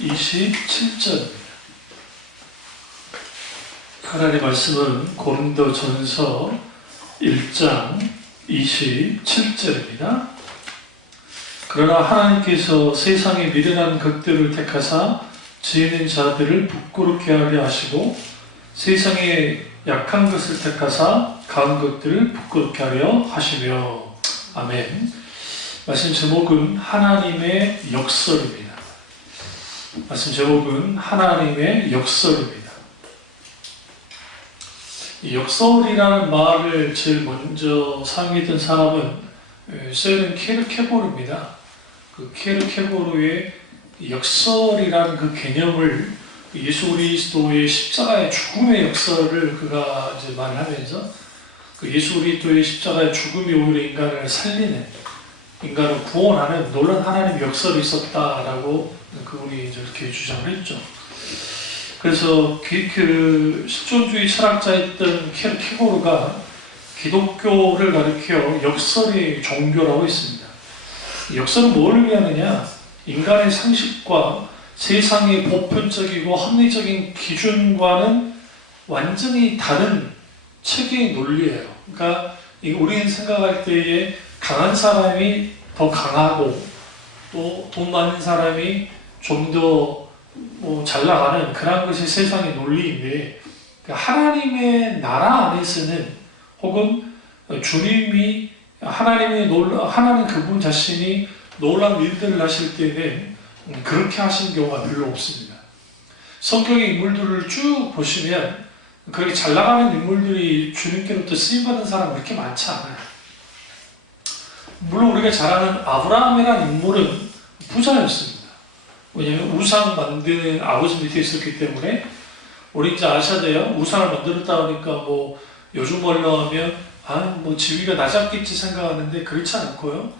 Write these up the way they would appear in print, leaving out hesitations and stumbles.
27절입니다. 하나님의 말씀은 고린도전서 1장 27절입니다. 그러나 하나님께서 세상의 미련한 것들을 택하사 지혜 있는 자들을 부끄럽게 하려 하시고 세상의 약한 것을 택하사 강한 것들을 부끄럽게 하려 하시며. 아멘. 말씀 제목은 하나님의 역설입니다. 말씀 제목은 하나님의 역설입니다. 이 역설이라는 말을 제일 먼저 사용했던 사람은 세른 케르케고르입니다. 그 케르케고르의 역설이라는 그 개념을 예수 그리스도의 십자가의 죽음의 역설을 그가 이제 말하면서 그 예수 그리스도의 십자가의 죽음이 오히려 인간을 살리는, 인간을 구원하는 놀라운 하나님의 역설이 있었다라고 그분이 이렇게 주장을 했죠. 그래서 그 실존주의 철학자였던 케르케고르가 기독교를 가리켜 역설의 종교라고 했습니다. 역설은 뭘 의미하느냐? 인간의 상식과 세상의 보편적이고 합리적인 기준과는 완전히 다른 체계의 논리예요. 그러니까 우리는 생각할 때에 강한 사람이 더 강하고 또 돈 많은 사람이 좀 더 잘 나가는 그런 것이 세상의 논리인데, 하나님의 나라 안에서는 혹은 주님이 하나님 그분 자신이 놀라운 일들을 하실 때는 그렇게 하신 경우가 별로 없습니다. 성경의 인물들을 쭉 보시면 그렇게 잘 나가는 인물들이 주님께로부터 쓰임받은 사람은 그렇게 많지 않아요. 물론 우리가 잘 아는 아브라함이라는 인물은 부자였습니다. 왜냐하면 우상 만드는 아버지 밑에 있었기 때문에. 우리 이제 아셔야 돼요. 우상을 만들었다 하니까 요즘 말로 하면 지위가 낮았겠지 생각하는데 그렇지 않고요.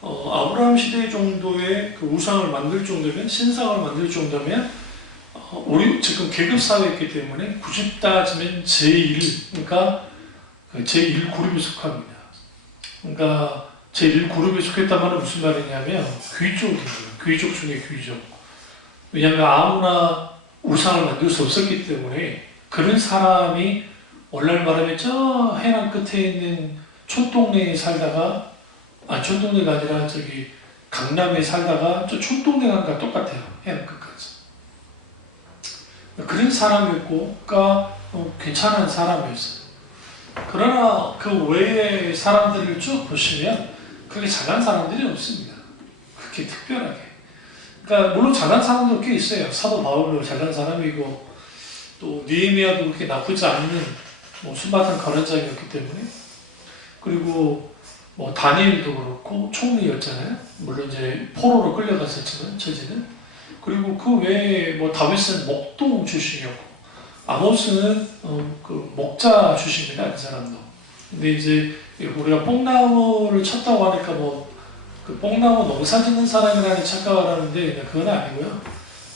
아브라함 시대 정도의 그 우상을 만들 정도면, 신상을 만들 정도면 우리 지금 계급 사회였기 때문에 굳이 따지면 제1, 그러니까 제1그룹에 속합니다. 그러니까 제1그룹에 속했단 말은 무슨 말이냐면 귀족입니다. 귀족 중에 귀족. 왜냐하면 아무나 우상을 만들 수 없었기 때문에 그런 사람이 오늘날 말하면 저 해남 끝에 있는 촌동네에 살다가, 촌동네가 아니라 강남에 살다가 저 촌동네가 똑같아요. 해남 끝까지. 그런 사람이었고, 그러니까 괜찮은 사람이었어요. 그러나 그 외의 사람들을 쭉 보시면 그렇게 잘난 사람들이 없습니다. 그렇게 특별하게. 그러니까 물론 잘난 사람도 꽤 있어요. 사도 바울도 잘난 사람이고, 또 느헤미야도 그렇게 나쁘지 않는 순박한 거론장이었기 때문에, 그리고 다니엘도 그렇고 총리였잖아요. 물론 이제 포로로 끌려갔었지만 처지는. 그리고 그 외에 다윗은 목동 출신이었고, 아모스는 그 목자 출신입니다. 그 사람도. 근데 이제 우리가 뽕나무를 쳤다고 하니까 그 뽕나무 농사 짓는 사람이라는 착각을 하는데 그건 아니고요.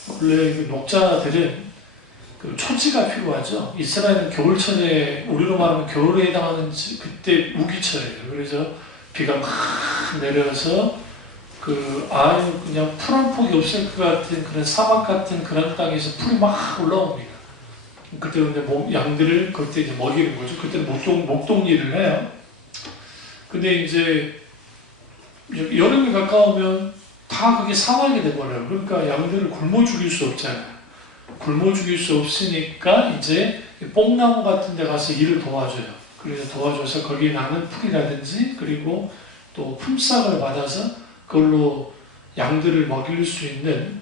원래 그 목자들은 그 초지가 필요하죠. 이스라엘은 겨울철에, 우리로 말하면 겨울에 해당하는 그때 우기철이에요. 그래서 비가 막 내려서 그냥 풀 한 폭이 없을 것 같은 그런 사막 같은 그런 땅에서 풀이 막 올라옵니다. 그때 근데 양들을 그때 이제 먹이는 거죠. 그때는 목동 일을 해요. 근데 이제 여름이 가까우면 다 그게 사막이 돼버려요. 그러니까 양들을 굶어 죽일 수 없잖아요. 굶어 죽일 수 없으니까 이제 뽕나무 같은 데 가서 일을 도와줘요. 그래서 도와줘서 거기에 나는 풀이라든지, 그리고 또 품삯을 받아서 그걸로 양들을 먹일 수 있는,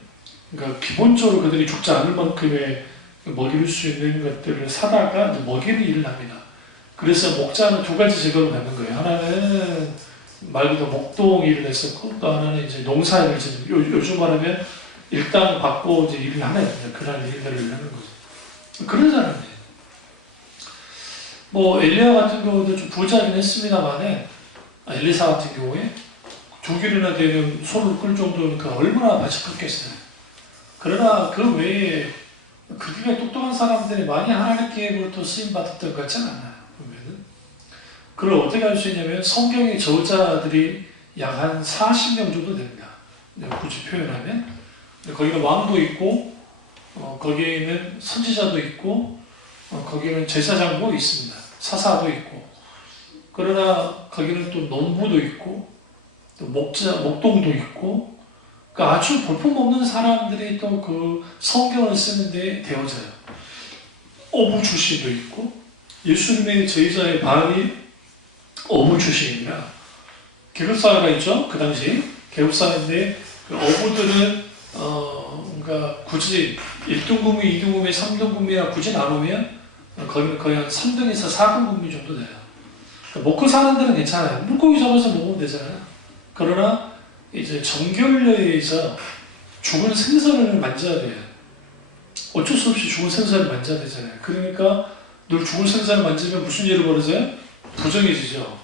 그러니까 기본적으로 그들이 죽지 않을 만큼의 먹일 수 있는 것들을 사다가 먹이는 일을 합니다. 그래서 목자는 두 가지 직업을 갖는 거예요. 하나는 말 그대로 목동 일을 했었고, 또 하나는 이제 농사 일을 요즘 말하면 일당 받고 이제 일을 하는 그런 일들을 하는 거죠. 그런 사람이에요. 엘리야 같은 경우도 좀 부자긴 했습니다만은, 엘리사 같은 경우에 2길이나 되는 소를 끌 정도니까 얼마나 밭이 컸겠어요. 그러나 그 외에 그렇게 똑똑한 사람들이 많이 하나님께로부터 쓰임받았던 것 같지는 않아요. 보면은. 그걸 어떻게 알 수 있냐면 성경의 저자들이 약 한 40명 정도 됩니다. 굳이 표현하면. 거기는 왕도 있고 거기에는 선지자도 있고 거기는 제사장도 있습니다. 사사도 있고. 그러나 거기는 또 농부도 있고 또 목동도 있고 그러니까 아주 볼품없는 사람들이 또 그 성경을 쓰는데 되어져요. 어부 출신도 있고 예수님의 제자의 반이 어부 출신입니다. 계급사회가 있죠. 그 당시 계급사회인데 그 어부들은 그러니까 굳이 1등급미, 2등급미, 3등급미나 굳이 나누면 거기는 거의 한 3등에서 4등급미 정도 돼요. 그러니까 먹고 사는 데는 괜찮아요. 물고기 잡아서 먹으면 되잖아요. 그러나 이제 정결례에서 죽은 생선을 만져야 돼요. 어쩔 수 없이 죽은 생선을 만져야 되잖아요. 그러니까 늘 죽은 생선을 만지면 무슨 일이 벌어져요? 부정해지죠.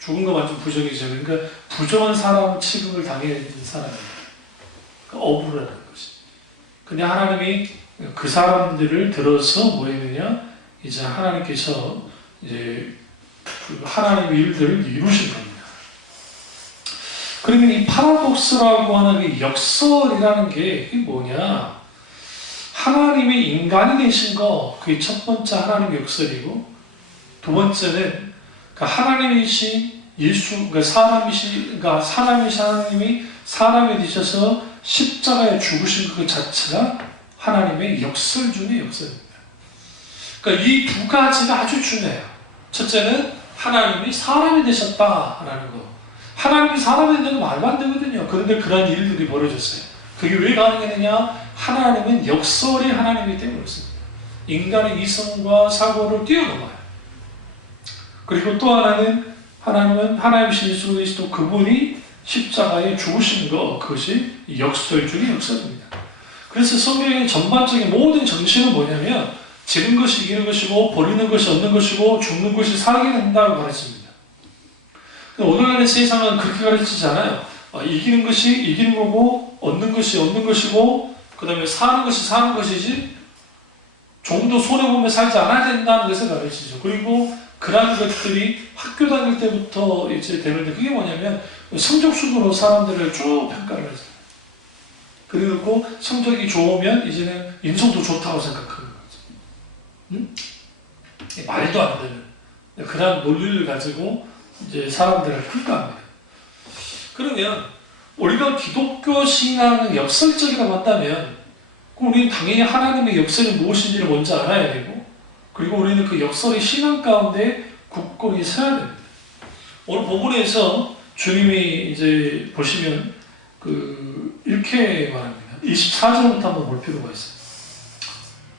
죽은 거 만지면 부정해지죠. 그러니까 부정한 사람 취급을 당해야 되는 사람이에요. 그러니까 어부라는 것이. 근데 하나님이 그 사람들을 들어서 뭐 했느냐? 이제 하나님께서 이제 그 하나님의 일들을 이루신 겁니다. 그러면 이 파라독스라고 하는 이 역설이라는 게 이게 뭐냐? 하나님이 인간이 되신 거, 그게 첫 번째 하나님의 역설이고, 두 번째는 그 하나님이신 예수, 그러니까 사람이신 하나님이 사람이 되셔서 십자가에 죽으신 그 자체가 하나님의 역설 중의 역설입니다. 그러니까 이 두 가지가 아주 중요해요. 첫째는 하나님이 사람이 되셨다라는 거. 하나님이 사람이 되는 거 말도 안 되거든요. 그런데 그런 일들이 벌어졌어요. 그게 왜 가능했느냐? 하나님은 역설이 하나님이기 때문에 그렇습니다. 인간의 이성과 사고를 뛰어넘어요. 그리고 또 하나는 하나님은 하나님이신 예수 그리스도 그분이 십자가에 죽으신 거, 그것이 역설 중의 역설입니다. 그래서 성경의 전반적인 모든 정신은 뭐냐면 지는 것이 이기는 것이고 버리는 것이 얻는 것이고 죽는 것이 살게 된다고 가르칩니다. 오늘날의 세상은 그렇게 가르치지 않아요. 이기는 것이 이기는 거고 얻는 것이 얻는 것이고 그 다음에 사는 것이 사는 것이지 좀더 손해보며 살지 않아야 된다는 것을 가르치죠. 그리고 그러한 것들이 학교 다닐 때부터 이제 되는데 그게 뭐냐면 성적 순으로 사람들을 쭉 평가를 하죠. 그리고 성적이 좋으면 이제는 인성도 좋다고 생각하는 거죠. 응? 말도 안 되는 그런 논리를 가지고 이제 사람들을 평가합니다. 그러면 우리가 기독교 신앙은 역설적이라고 한다면 우리는 당연히 하나님의 역설이 무엇인지를 먼저 알아야 되고 그리고 우리는 그 역설의 신앙 가운데 굳건히 서야 됩니다. 오늘 본문에서 주님이 이제 보시면 이렇게 말합니다. 24절부터 한번 볼 필요가 있어요.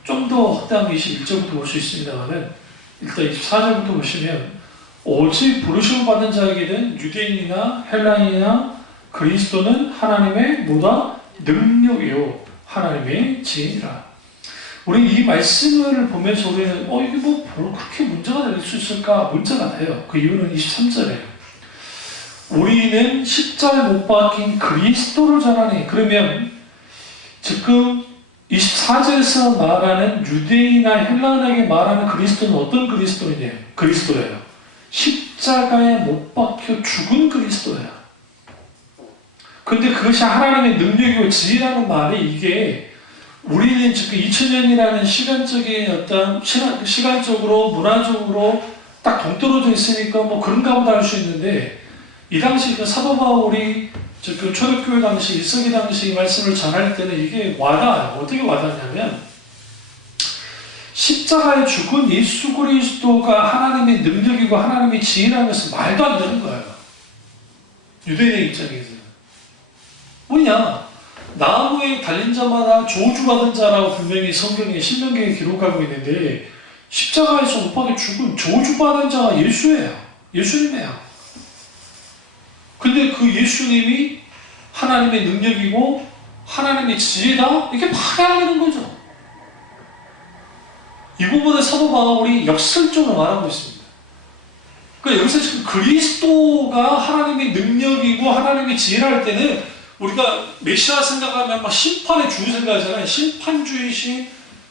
좀 더 확대하면 21절부터 볼 수 있습니다만 일단 24절부터 보시면 오직 부르심을 받은 자에게는 유대인이나 헬라인이나 그리스도는 하나님의 뭐다? 능력이요 하나님의 지혜니라. 우리 이 말씀을 보면서 우리는 이게 뭐 별로 그렇게 문제가 될 수 있을까? 문제가 돼요. 그 이유는 23절이에요. 우리는 십자가에 못 박힌 그리스도를 전하니 그러면 지금 24절에서 말하는 유대인이나 헬라인에게 말하는 그리스도는 어떤 그리스도예요? 십자가에 못 박혀 죽은 그리스도예요. 근데 그것이 하나님의 능력이고 지혜라는 말이 이게 우리는 지금 2000년이라는 시간적인 어떤 시간적으로 문화적으로 딱 동떨어져 있으니까 뭐 그런가 보다 할 수 있는데 이 당시 그 사도 바울이 그 초대교회 당시 1세기 당시 말씀을 전할 때는 이게 와닿아요. 어떻게 와닿냐면 십자가에 죽은 예수 그리스도가 하나님의 능력이고 하나님의 지혜라는 것은 말도 안 되는 거예요. 유대인의 입장에서는. 뭐냐? 나무에 달린 자마다 저주받은 자라고 분명히 성경에 신명기에 기록하고 있는데 십자가에서 못 박혀 죽은 저주받은 자가 예수님이에요. 근데 그 예수님이 하나님의 능력이고 하나님의 지혜다? 이렇게 파괴하는 거죠. 이 부분을 사도 바울이 역설적으로 말하고 있습니다. 그러니까 여기서 지금 그리스도가 하나님의 능력이고 하나님의 지혜라 할 때는 우리가 메시아 생각하면 막 심판의 주의 생각하잖아요. 심판주의신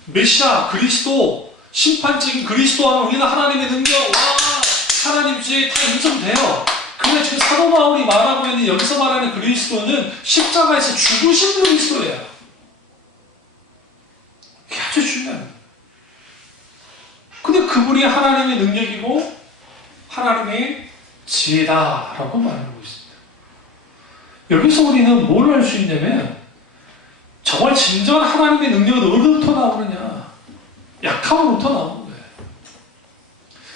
메시아 그리스도 심판적인 그리스도 하면 우리는 하나님의 능력 하나님 지혜 다 인정돼요. 근데 지금 사도 바울이 말하고 있는 여기서 말하는 그리스도는 십자가에서 죽으신 그리스도예요. 그분이 하나님의 능력이고 하나님의 지혜다라고 말하고 있습니다. 여기서 우리는 뭘 알 수 있냐면 정말 진정한 하나님의 능력은 어디부터 나오느냐? 약함으로부터 나오는 거예요.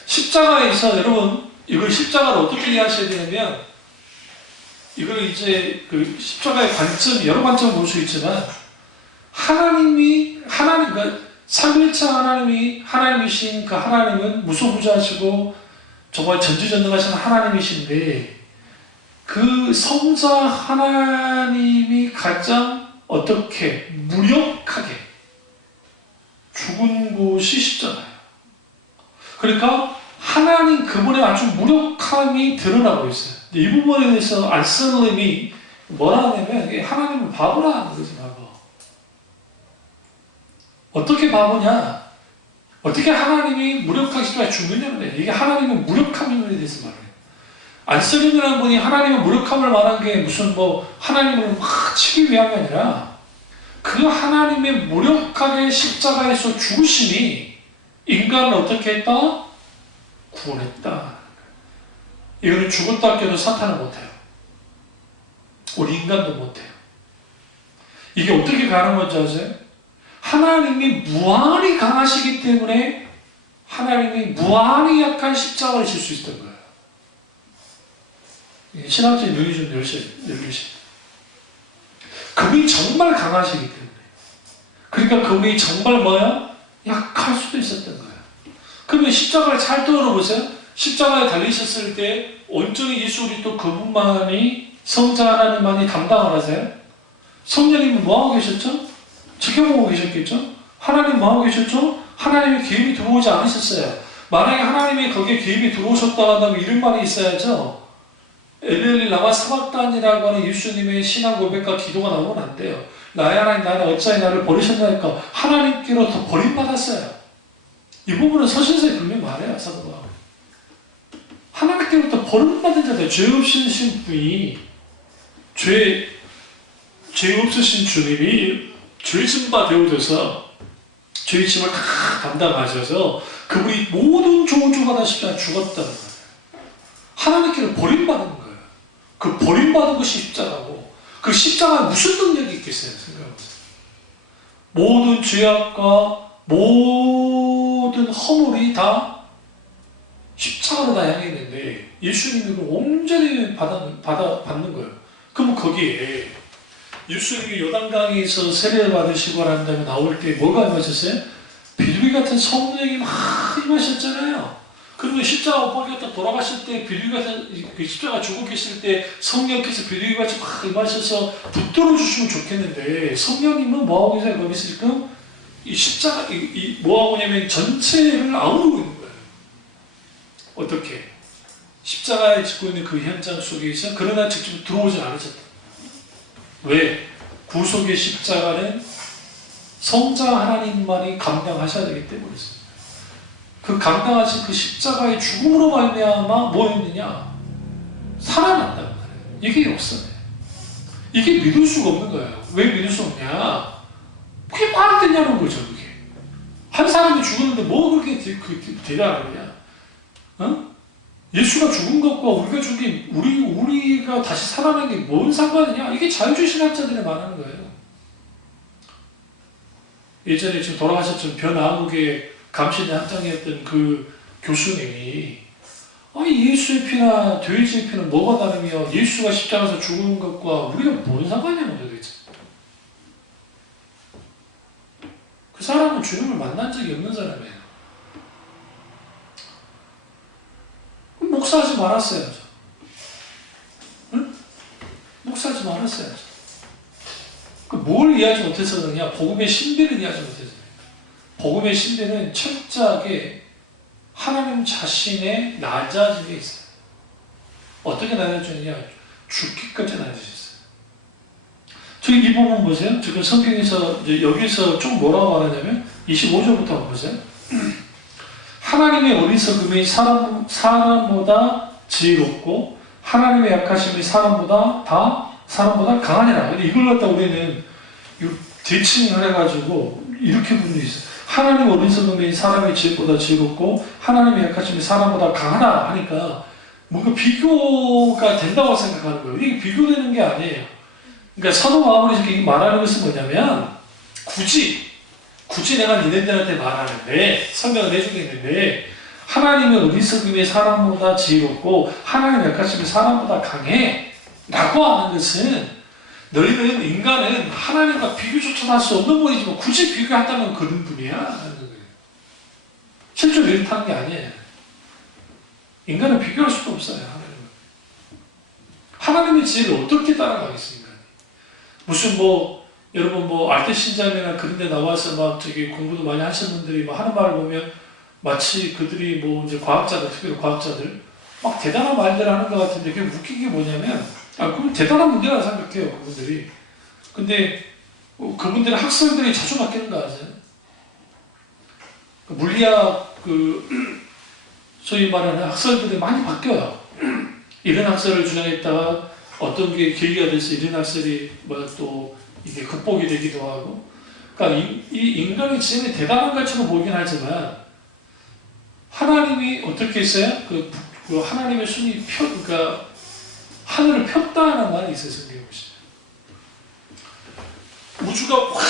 십자가에서 여러분 이걸 십자가를 어떻게 이해하셔야 되냐면 이걸 이제 그 십자가의 관점 여러 관점을 볼 수 있지만 그러니까 삼위일체 하나님이신 그 하나님은 무소부재하시고 정말 전지전능하신 하나님이신데 그 성자 하나님이 가장 어떻게 무력하게 죽은 곳이 십자가예요. 그러니까 하나님 그분의 아주 무력함이 드러나고 있어요. 이 부분에 대해서 안셀름이 뭐라 하냐면 하나님은 바보라 하는 거지, 바보. 어떻게 바보냐? 어떻게 하나님이 무력하게 십자가에 죽느냐는 이게 하나님의 무력함에 대해서 말해요. 안셀름이라는 분이 하나님의 무력함을 말한 게 무슨 하나님을 막 치기 위한 게 아니라 그 하나님의 무력하게 십자가에서 죽으심이 인간을 어떻게 했다? 구원했다. 이거는 죽었다 깨도 사탄은 못해요. 우리 인간도 못해요. 이게 어떻게 가는 건지 아세요? 하나님이 무한히 강하시기 때문에 하나님이 무한히 약한 십자가를 질 수 있었던 거예요. 신학적인 눈이 좀 열리시. 그분이 정말 강하시기 때문에. 그러니까 그분이 정말 약할 수도 있었던 거예요. 그러면 십자가를 잘 떠올려보세요. 십자가에 달리셨을 때 온전히 예수 그리스도 그분만이 성자 하나님만이 담당을 하세요. 성령님은 뭐하고 계셨죠? 지켜보고 계셨겠죠? 하나님 뭐하고 계셨죠? 하나님의 개입이 들어오지 않으셨어요. 만약에 하나님이 거기에 개입이 들어오셨다 한다면 이런 말이 있어야죠. 엘리 라마 사박단이라고 하는 예수님의 신앙 고백과 기도가 나오면 안 돼요. 나의 하나님 나는 어찌하여 나를 버리셨나니까 하나님께로부터 버림받았어요. 이 부분은 서신서에 분명히 말해요. 사도가. 하나님께로부터 버림받은 자들, 죄 없으신 분이 죄 없으신 주님이 죄진 바 되어져서 죄의 짐을 다 담당하셔서 그분이 모든 저주가 다 십자가에 죽었다는 거예요. 하나님께로 버림받은 거예요. 그 버림받은 것이 십자가고 그 십자가에 무슨 능력이 있겠어요? 생각해보세요. 모든 죄악과 모든 허물이 다 십자가로 다 향해 있는데 예수님이 온전히 받는 거예요. 그럼 거기에 예수님이 요단강에서 세례를 받으시고 난 다음에 나올 때 뭐가 임하셨어요? 비둘기 같은 성령이 막 임하셨잖아요. 그러면 십자가 못 박혔다 돌아가실 때 비둘기 같은 십자가 죽어 계실 때 성령께서 비둘기 같이 막 임하셔서 붙들어 주시면 좋겠는데 성령님은 뭐하고 계세요? 거기서 지금 이 십자가 뭐하고 있냐면 전체를 아우르고 있는 거예요. 어떻게? 십자가에 짓고 있는 그 현장 속에서 그러나 직접 들어오진 않으셨다. 왜? 구속의 십자가는 성자 하나님만이 감당하셔야 되기 때문이었습니다. 그 감당하신 그 십자가의 죽음으로 말미암아 뭐였느냐? 살아난단 말이에요. 이게 역사네. 이게 믿을 수가 없는 거예요. 왜 믿을 수 없냐? 그게 말이 되냐는 거죠. 그게 한 사람이 죽었는데 뭐 그렇게 대단하냐? 예수가 죽은 것과 우리가 죽인 우리가 다시 살아난 게 뭔 상관이냐? 이게 자유주의 신학자들이 말하는 거예요. 예전에 지금 돌아가셨던 변화국의 감신의 학장이었던 그 교수님이 예수의 피나 돼지의 피는 뭐가 다르며 예수가 십자가에서 죽은 것과 우리가 뭔 상관이냐는 도대체. 그 사람은 주님을 만난 적이 없는 사람이에요. 목사하지 말았어야죠. 응? 목사하지 말았어야죠. 뭘 이해하지 못해서 그러냐? 복음의 신비를 이해하지 못해서. 복음의 신비는 철저하게 하나님 자신의 낮아짐에 있어요. 어떻게 낮아지느냐? 죽기까지 낮아졌어요. 저희 이 부분 보세요. 지금 성경에서 이제 여기서 좀 뭐라고 말하냐면 25절부터 한번 보세요. 하나님의 어리석음이 사람보다 지혜롭고 하나님의 약하심이 사람보다 강하니라. 근데 이걸 갖다 우리는 대칭을 해가지고 이렇게 부르는 게 있어요. 하나님 어리석음이 사람의 지혜보다 지혜롭고 하나님의 약하심이 사람보다 강하다 하니까 뭔가 비교가 된다고 생각하는 거예요. 이게 비교되는 게 아니에요. 그러니까 사도 바울이 이렇게 말하는 것은 뭐냐면 굳이 내가 니네들한테 말하는데 설명을 해주겠는데 하나님의 어리석음이 사람보다 지혜롭고 하나님의 약하심이 사람보다 강해 라고 하는 것은 너희는 인간은 하나님과 비교조차 할 수 없는 분이지만 굳이 비교한다면 그런 분이야 하는 거예요. 실제로 이렇다는 게 아니에요. 인간은 비교할 수도 없어요. 하나님의 지혜를 어떻게 따라가겠습니까? 무슨 여러분 알테 신장이나 그런 데 나와서 막 저기 공부도 많이 하시는 분들이 막 하는 말을 보면 마치 그들이 이제 과학자들, 특별히 과학자들 막 대단한 말들을 하는 것 같은데 그게 웃긴 게 뭐냐면 그럼 대단한 문제라고 생각해요, 그분들이. 근데 그분들의 학설들이 자주 바뀌는 거 아세요? 물리학 소위 말하는 학설들이 많이 바뀌어요. 이런 학설을 주장했다가 어떤 게 계기가 돼서 이런 학설이 또 이게 극복이 되기도 하고. 그러니까 이 인간의 지혜는 대단한 것처럼 보이긴 하지만 하나님이 어떻게 했어요? 그 하나님의 손이 그러니까 하늘을 폈다는 말이 있어요, 성경에 보시면. 우주가 확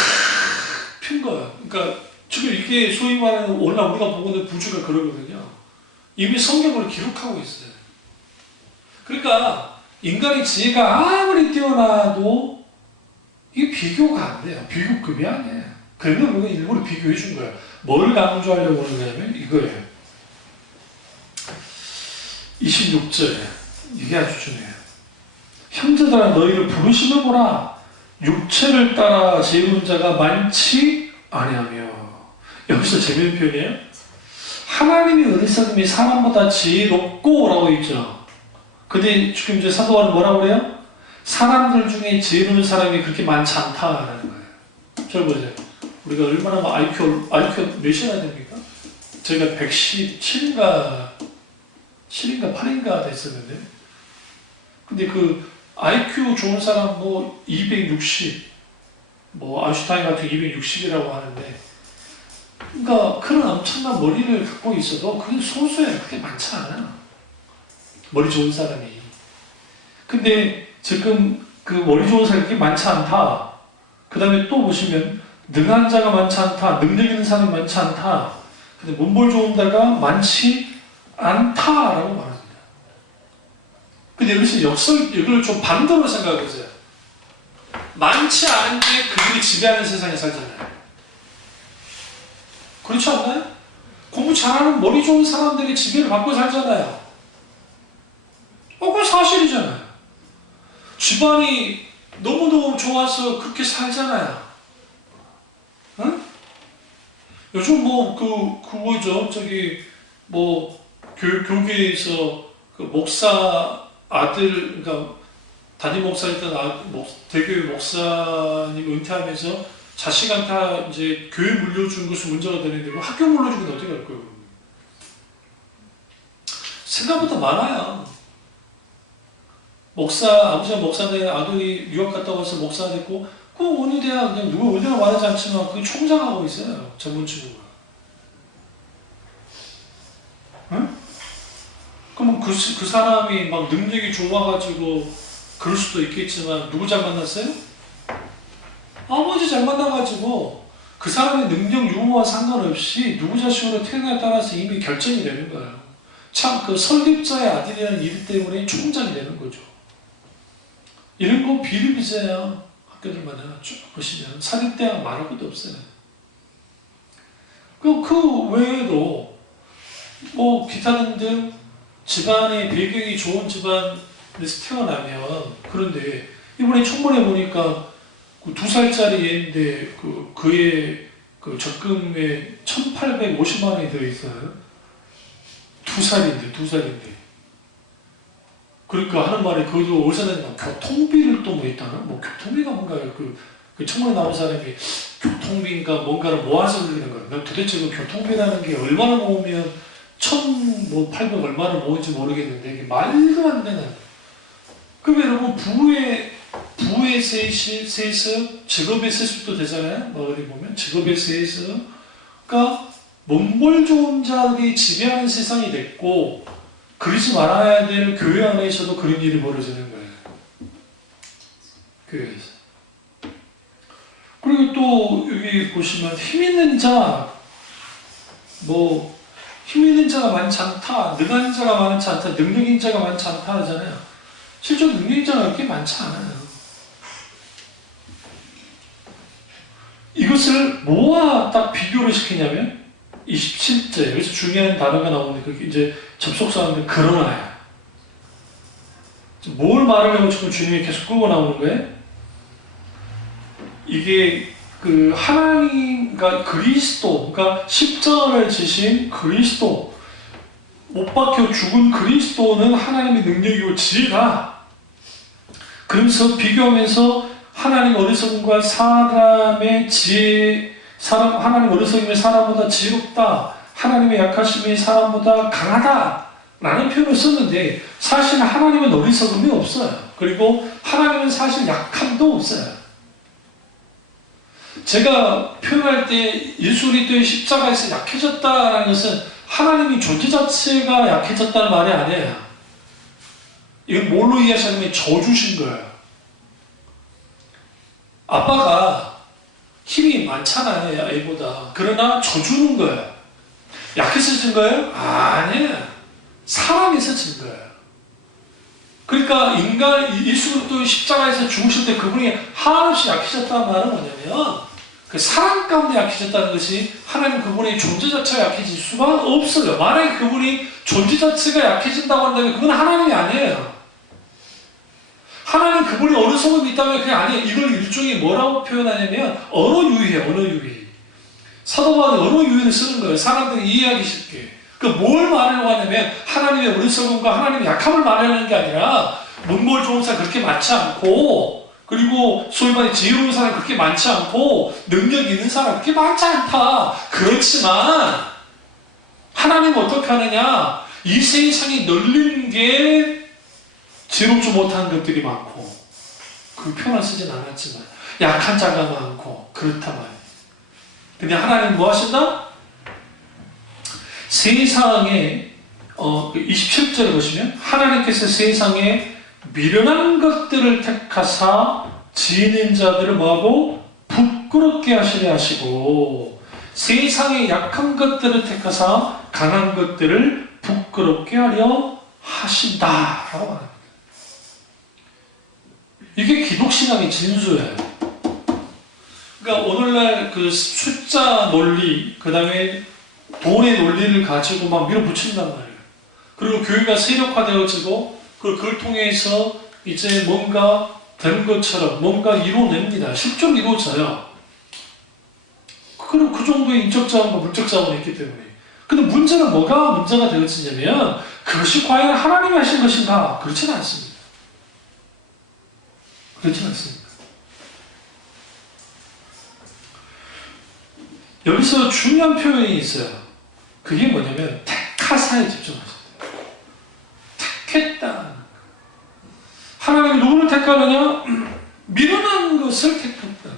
핀 거야. 그러니까 지금 이게 소위 말하는 오늘 우리가 보고 있는 우주가 그러거든요. 이미 성경으로 기록하고 있어요. 그러니까 인간의 지혜가 아무리 뛰어나도 이게 비교가 안 돼요. 비교급이 아니에요. 그런데 우리가 일부러 비교해 준 거예요. 뭘 강조하려고 하는 거냐면 이거예요. 26절 이게 아주 중요해요. 형제들아 너희를 부르시며 보라. 육체를 따라 지혜로운 자가 많지 아니하며. 여기서 재미있는 표현이에요. 하나님의 어리석음이 사람보다 지혜롭고 라고 있죠. 근데 지금 이제 사도 바울은 뭐라고 그래요? 사람들 중에 지혜로운 사람이 그렇게 많지 않다라는 거예요. 저 보세요. 우리가 얼마나 IQ 몇이나 됩니까? 저희가 117인가 7인가 8인가 됐었는데 근데 IQ 좋은 사람 260 아인슈타인 같은 260이라고 하는데 그러니까 그런 엄청난 머리를 갖고 있어도 그게 소수예요. 그게 많지 않아요. 머리 좋은 사람이. 근데 지금 그 머리 좋은 사람이 그렇게 많지 않다. 그 다음에 또 보시면 능한 자가 많지 않다. 능력 있는 사람이 많지 않다. 근데 문벌 좋은 자가 많지 않다라고 말합니다. 근데 여기서 이걸 좀 반대로 생각해 보세요. 많지 않은데 그들이 지배하는 세상에 살잖아요. 그렇지 않나요? 공부 잘하는 머리 좋은 사람들이 지배를 받고 살잖아요. 그건 사실이잖아요. 집안이 너무너무 좋아서 그렇게 살잖아요. 응? 요즘 그거죠. 교계에서 목사 아들, 그러니까 담임 목사였던 대교회 목사님 은퇴하면서 자식한테 이제 교회 물려준 것이 문제가 되는데 학교 물려주면 어떻게 할 거예요? 생각보다 많아요. 아버지가 목사인데 아들이 유학 갔다 와서 목사 됐고, 어느 대학, 그냥 누가 어디나 말하지 않지만 그게 총장하고 있어요. 전문 친구가. 응? 그러면 그 사람이 막 능력이 좋아가지고 그럴 수도 있겠지만 누구 잘 만났어요? 아버지 잘 만나가지고 그 사람의 능력 유무와 상관없이 누구 자식으로 태어나에 따라서 이미 결정이 되는 거예요. 참 그 설립자의 아들이라는 일 때문에 총장이 되는 거죠. 이런 거 비일비재야. 학교들마다 쭉 보시면 사립대학 말할 것도 없어요. 그 외에도 기타 등등 집안의 배경이 좋은 집안에서 태어나면 그런데 이번에 청문회 보니까 그 2살짜리 애인데 그의 적금에 1,850만 원이 들어있어요. 2살인데. 그러니까 하는 말이 그것도 어디서 나니까 교통비를 또 있다나? 교통비가 뭔가요? 그 청문회 나온 사람이 교통비인가 뭔가를 모아서 그리는 거예요. 도대체 그 교통비라는 게 얼마나 모으면 1,800 얼마를 모을지 모르겠는데 이게 말도 안 되는. 그럼 여러분 부의 세습, 직업의 세습도 되잖아요. 어디 보면 직업의 세습, 그러니까 몽골 좋은 자들이 지배하는 세상이 됐고 그러지 말아야 될 교회 안에서도 그런 일이 벌어지는 거예요. 교회에서. 그리고 또 여기 보시면 힘 있는 자, 힘 있는 자가 많지 않다, 능한 자가 많지 않다, 능력 있는 자가 많지 않다 하잖아요. 실제로 능력 있는 자가 그렇게 많지 않아요. 이것을 뭐와 딱 비교를 시키냐면 27절, 여기서 중요한 단어가 나오는데 그게 이제 접속사인데 그러나야. 뭘 말하려고 지금 주님이 계속 끌고 나오는 거예요? 이게 그 하나님, 그러니까 그리스도, 그러니까 십자가를 지신 그리스도, 못 박혀 죽은 그리스도는 하나님의 능력이고 지혜다. 그러면서 비교하면서 하나님 어리석음과 사람의 지혜, 하나님 어리석음이 사람보다 지혜롭다. 하나님의 약하심이 사람보다 강하다. 라는 표현을 썼는데 사실 하나님은 어리석음이 없어요. 그리고 하나님은 사실 약함도 없어요. 제가 표현할 때 예수 그리스도의 십자가에서 약해졌다는 것은 하나님이 존재 자체가 약해졌다는 말이 아니에요. 이건 뭘로 이해하시냐면 저주신 거예요. 아빠가 힘이 많잖아요, 애보다. 그러나 져주는 거예요. 약해서 진 거예요? 아니에요. 사람에서 진 거예요. 그러니까 예수 그리스도의 십자가에서 죽으실 때 그분이 한없이 약해졌다는 말은 뭐냐면 그 사람 가운데 약해졌다는 것이 하나님 그분의 존재 자체가 약해질 수가 없어요. 만약에 그분이 존재 자체가 약해진다고 한다면 그건 하나님이 아니에요. 하나님 그분이 어느 소금이 있다면 그게 아니에요. 이걸 일종의 뭐라고 표현하냐면 언어 유희예요. 언어 유희. 사도 바울은 언어 유희를 쓰는 거예요. 사람들이 이해하기 쉽게. 뭘 말하려고 하냐면 하나님의 어리석음과 하나님의 약함을 말하는 게 아니라 몽골 좋은 사람 그렇게 많지 않고 그리고 소위 말해 지혜로운 사람이 그렇게 많지 않고 능력 있는 사람이 그렇게 많지 않다. 그렇지만 하나님은 어떻게 하느냐, 이 세상이 널린 게 지혜롭지 못한 것들이 많고 그 표현을 쓰진 않았지만 약한 자가 많고 그렇단 말이에요. 근데 하나님은 뭐 하신다? 세상에 27절에 보시면 하나님께서 세상에 미련한 것들을 택하사 지혜 있는 자들을 뭐하고 부끄럽게 하시려 하시고 세상에 약한 것들을 택하사 강한 것들을 부끄럽게 하려 하신다라고 말합니다. 이게 기독신앙의 진수예요. 그러니까 오늘날 그 숫자 논리, 그 다음에 돈의 논리를 가지고 막 밀어붙인단 말이에요. 그리고 교회가 세력화되어지고 그걸 통해서 이제 뭔가 되는 것처럼 뭔가 이루어냅니다. 실제로 이루어져요. 그럼 그 정도의 인적 자원과 물적 자원이 있기 때문에. 근데 문제는 뭐가 문제가 되어지냐면 그것이 과연 하나님이 하신 것인가? 그렇지는 않습니다. 그렇지는 않습니다. 여기서 중요한 표현이 있어요. 그게 뭐냐면 택하사에 집중하셔야 돼요. 택했다. 하나님이 누구를 택하느냐? 미련한 것을 택했다.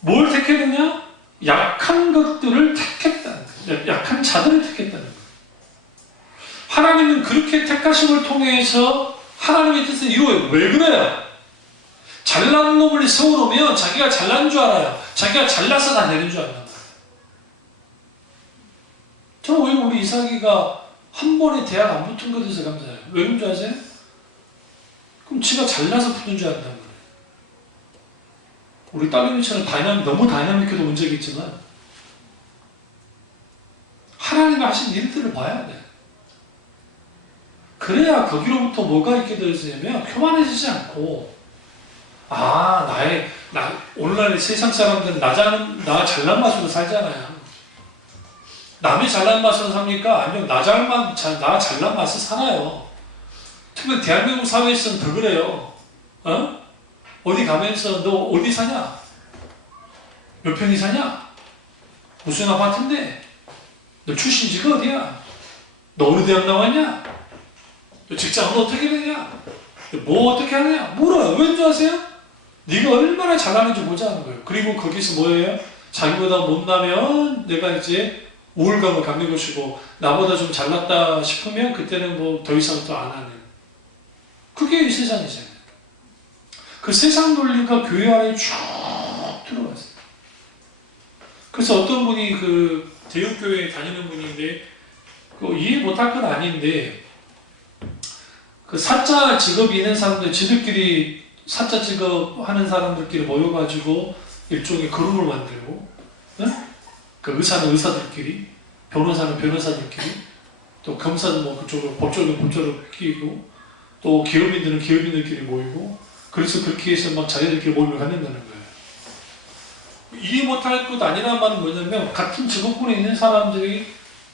뭘 택했느냐? 약한 것들을 택했다. 약한 자들을 택했다는 거예요. 하나님은 그렇게 택하심을 통해서 하나님의 뜻을 이루어요. 왜 그래요? 잘난 놈을 세워놓으면 자기가 잘난 줄 알아요. 자기가 잘나서 다 되는 줄 안다. 저는 왜 우리 이삭이가 한 번에 대학 안 붙은 것에 대해서 감사해요. 왜 그런 줄 아세요? 그럼 지가 잘나서 붙은 줄 안다는 거예요. 우리 딸내미처럼 너무 다이나믹해도 문제가 있지만 하나님이 하신 일들을 봐야 돼. 그래야 거기로부터 뭐가 있게 되어지냐면 교만해지지 않고 오늘날 세상 사람들은 나 잘난 맛으로 살잖아요. 남이 잘난 맛으로 삽니까? 아니면 나 잘난 맛을 살아요. 특히 대한민국 사회에서는 더 그래요. 어디 가면서 너 어디 사냐? 몇 평이 사냐? 무슨 아파트인데? 너 출신지가 어디야? 너 어느 대학 나왔냐? 너 직장은 어떻게 되냐? 너 뭐 어떻게 하느냐? 물어요. 왠 줄 아세요? 네가 얼마나 잘나는지 보자는 거예요. 그리고 거기서 뭐예요? 자기보다 못나면 내가 이제 우울감을 갖는 것이고, 나보다 좀 잘났다 싶으면 그때는 뭐 더 이상 또 안 하는, 그게 이 세상이잖아요. 그 세상 논리가 교회 안에 쭉 들어갔어요. 그래서 어떤 분이 그 대형교회에 다니는 분인데, 이해 못할 건 아닌데, 그 사자 직업이 있는 사람들, 지들끼리 사자 직업 하는 사람들끼리 모여가지고 일종의 그룹을 만들고, 네? 그 의사는 의사들끼리, 변호사는 변호사들끼리, 또 검사는 뭐 그쪽으로, 법조는 법조로 끼고, 또 기업인들은 기업인들끼리 모이고, 그래서 그렇게 해서 막 자기들끼리 모임을 갖는다는 거예요. 이해 못할 것 아니란 말은 뭐냐면, 같은 직업군에 있는 사람들이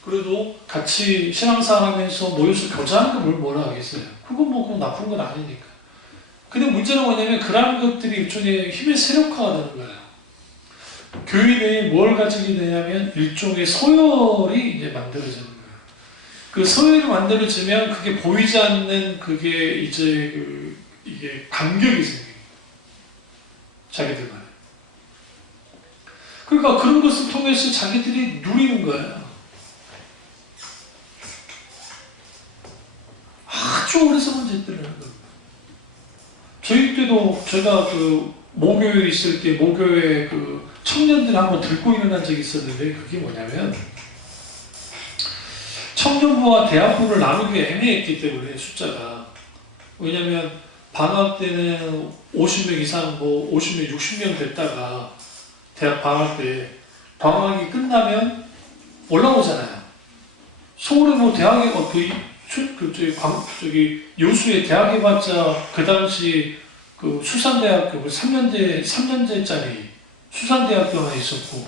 그래도 같이 신앙생활 하면서 모여서 교제하는 게 뭐라 하겠어요. 그건 뭐 그건 나쁜 건 아니니까. 근데 문제는 뭐냐면, 그런 것들이 일종의 힘의 세력화가 되는 거예요. 교회 내에 뭘 가지게 되냐면 일종의 서열이 이제 만들어지는 거예요. 그 서열이 만들어지면 그게 보이지 않는 그게 이제 이게 간격이 생겨요. 자기들만에. 그러니까 그런 것을 통해서 자기들이 누리는 거예요. 아주 오래서부터 했더라는 겁니다. 저희 때도 제가 그 모교에 있을 때 모교에 그 청년들이 한번 들고 일어난 적이 있었는데, 그게 뭐냐면 청년부와 대학부를 나누기 애매했기 때문에 숫자가, 왜냐면 방학 때는 50명 이상 뭐 50명 60명 됐다가 대학 방학 때 방학이 끝나면 올라오잖아요. 서울에 뭐 대학에 저기 여수에 대학 해봤자 그 당시 그 수산대학교 3년제짜리 수산대학교 하나 있었고,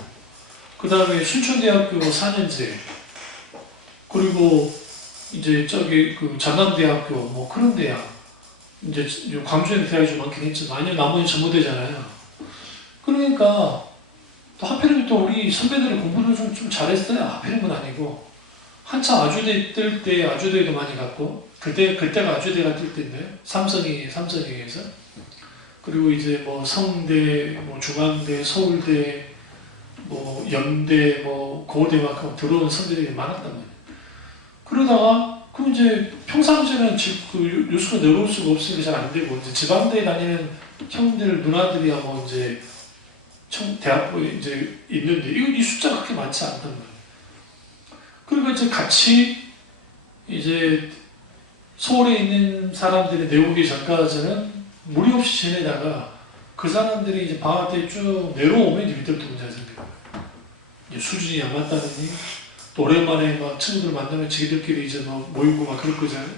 그 다음에 순천대학교 4년제, 그리고 이제 저기 그 전남대학교 뭐 그런 대학, 이제 광주에는 대학이 좀 많긴 했지만 아니면 나머지 전부대잖아요. 그러니까 또 하필이면 또 우리 선배들이 공부를 좀 잘했어요. 하필이면 아니고, 한참 아주대 뜰 때 아주대에도 많이 갔고, 그때가 아주대가 뜰 때인데, 삼성에서. 그리고 이제 뭐 성대, 뭐 중앙대, 서울대, 뭐 연대, 뭐 고대만큼 들어온 선배들이 많았단 말이에요. 그러다가 그럼 이제 평상시에는 그 요수가 내려올 수가 없으니까 잘 안 되고, 이제 지방대에 다니는 형들 누나들이야 뭐 이제 대학부에 이제 있는데, 이 숫자가 그렇게 많지 않단 말이에요. 그러니까 이제 같이 이제 서울에 있는 사람들이 내오기 전까지는 무리 없이 지내다가, 그 사람들이 이제 방학 때 쭉 내려오면 이때부터 문제가 생겨요. 이제 수준이 안 맞다느니, 또 오랜만에 막 친구들 만나면 지들끼리 이제 막 모이고 막 그럴 거잖아요.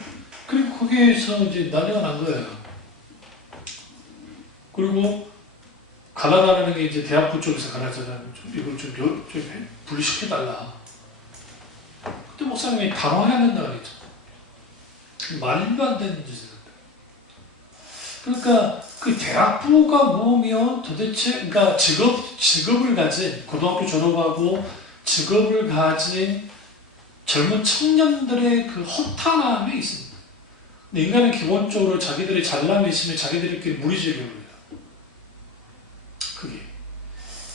그리고 거기에서 이제 난리가 난 거예요. 그리고 가라라는 게 이제 대학부 쪽에서 가라잖아요. 이걸 좀 분리시켜달라. 그때 목사님이 당황해야 된다 그랬죠. 말도 안 되는 짓을. 그러니까 그 대학부가 뭐면 도대체, 그러니까 직업을 가진, 고등학교 졸업하고 직업을 가진 젊은 청년들의 그 허탄함이 있습니다. 근데 인간은 기본적으로 자기들이 잘남이 있으면 자기들끼리 무리지를 해요.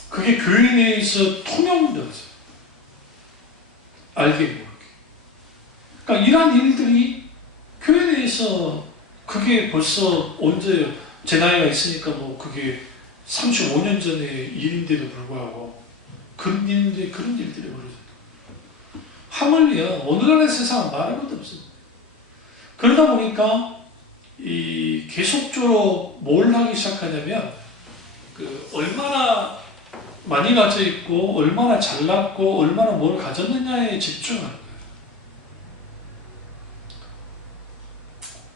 그게 교회 내에서 통용되어져요. 알게 모르게. 그러니까 이러한 일들이 교회 내에서, 그게 벌써 언제, 제 나이가 있으니까 뭐 그게 35년 전의 일인데도 불구하고 그런 일들이 벌어져요. 하물며 오늘날의 세상은 말할 것도 없습니다. 그러다 보니까 이 계속적으로 뭘 하기 시작하냐면, 그 얼마나 많이 가져 있고 얼마나 잘났고 얼마나 뭘 가졌느냐에 집중하는 거예요.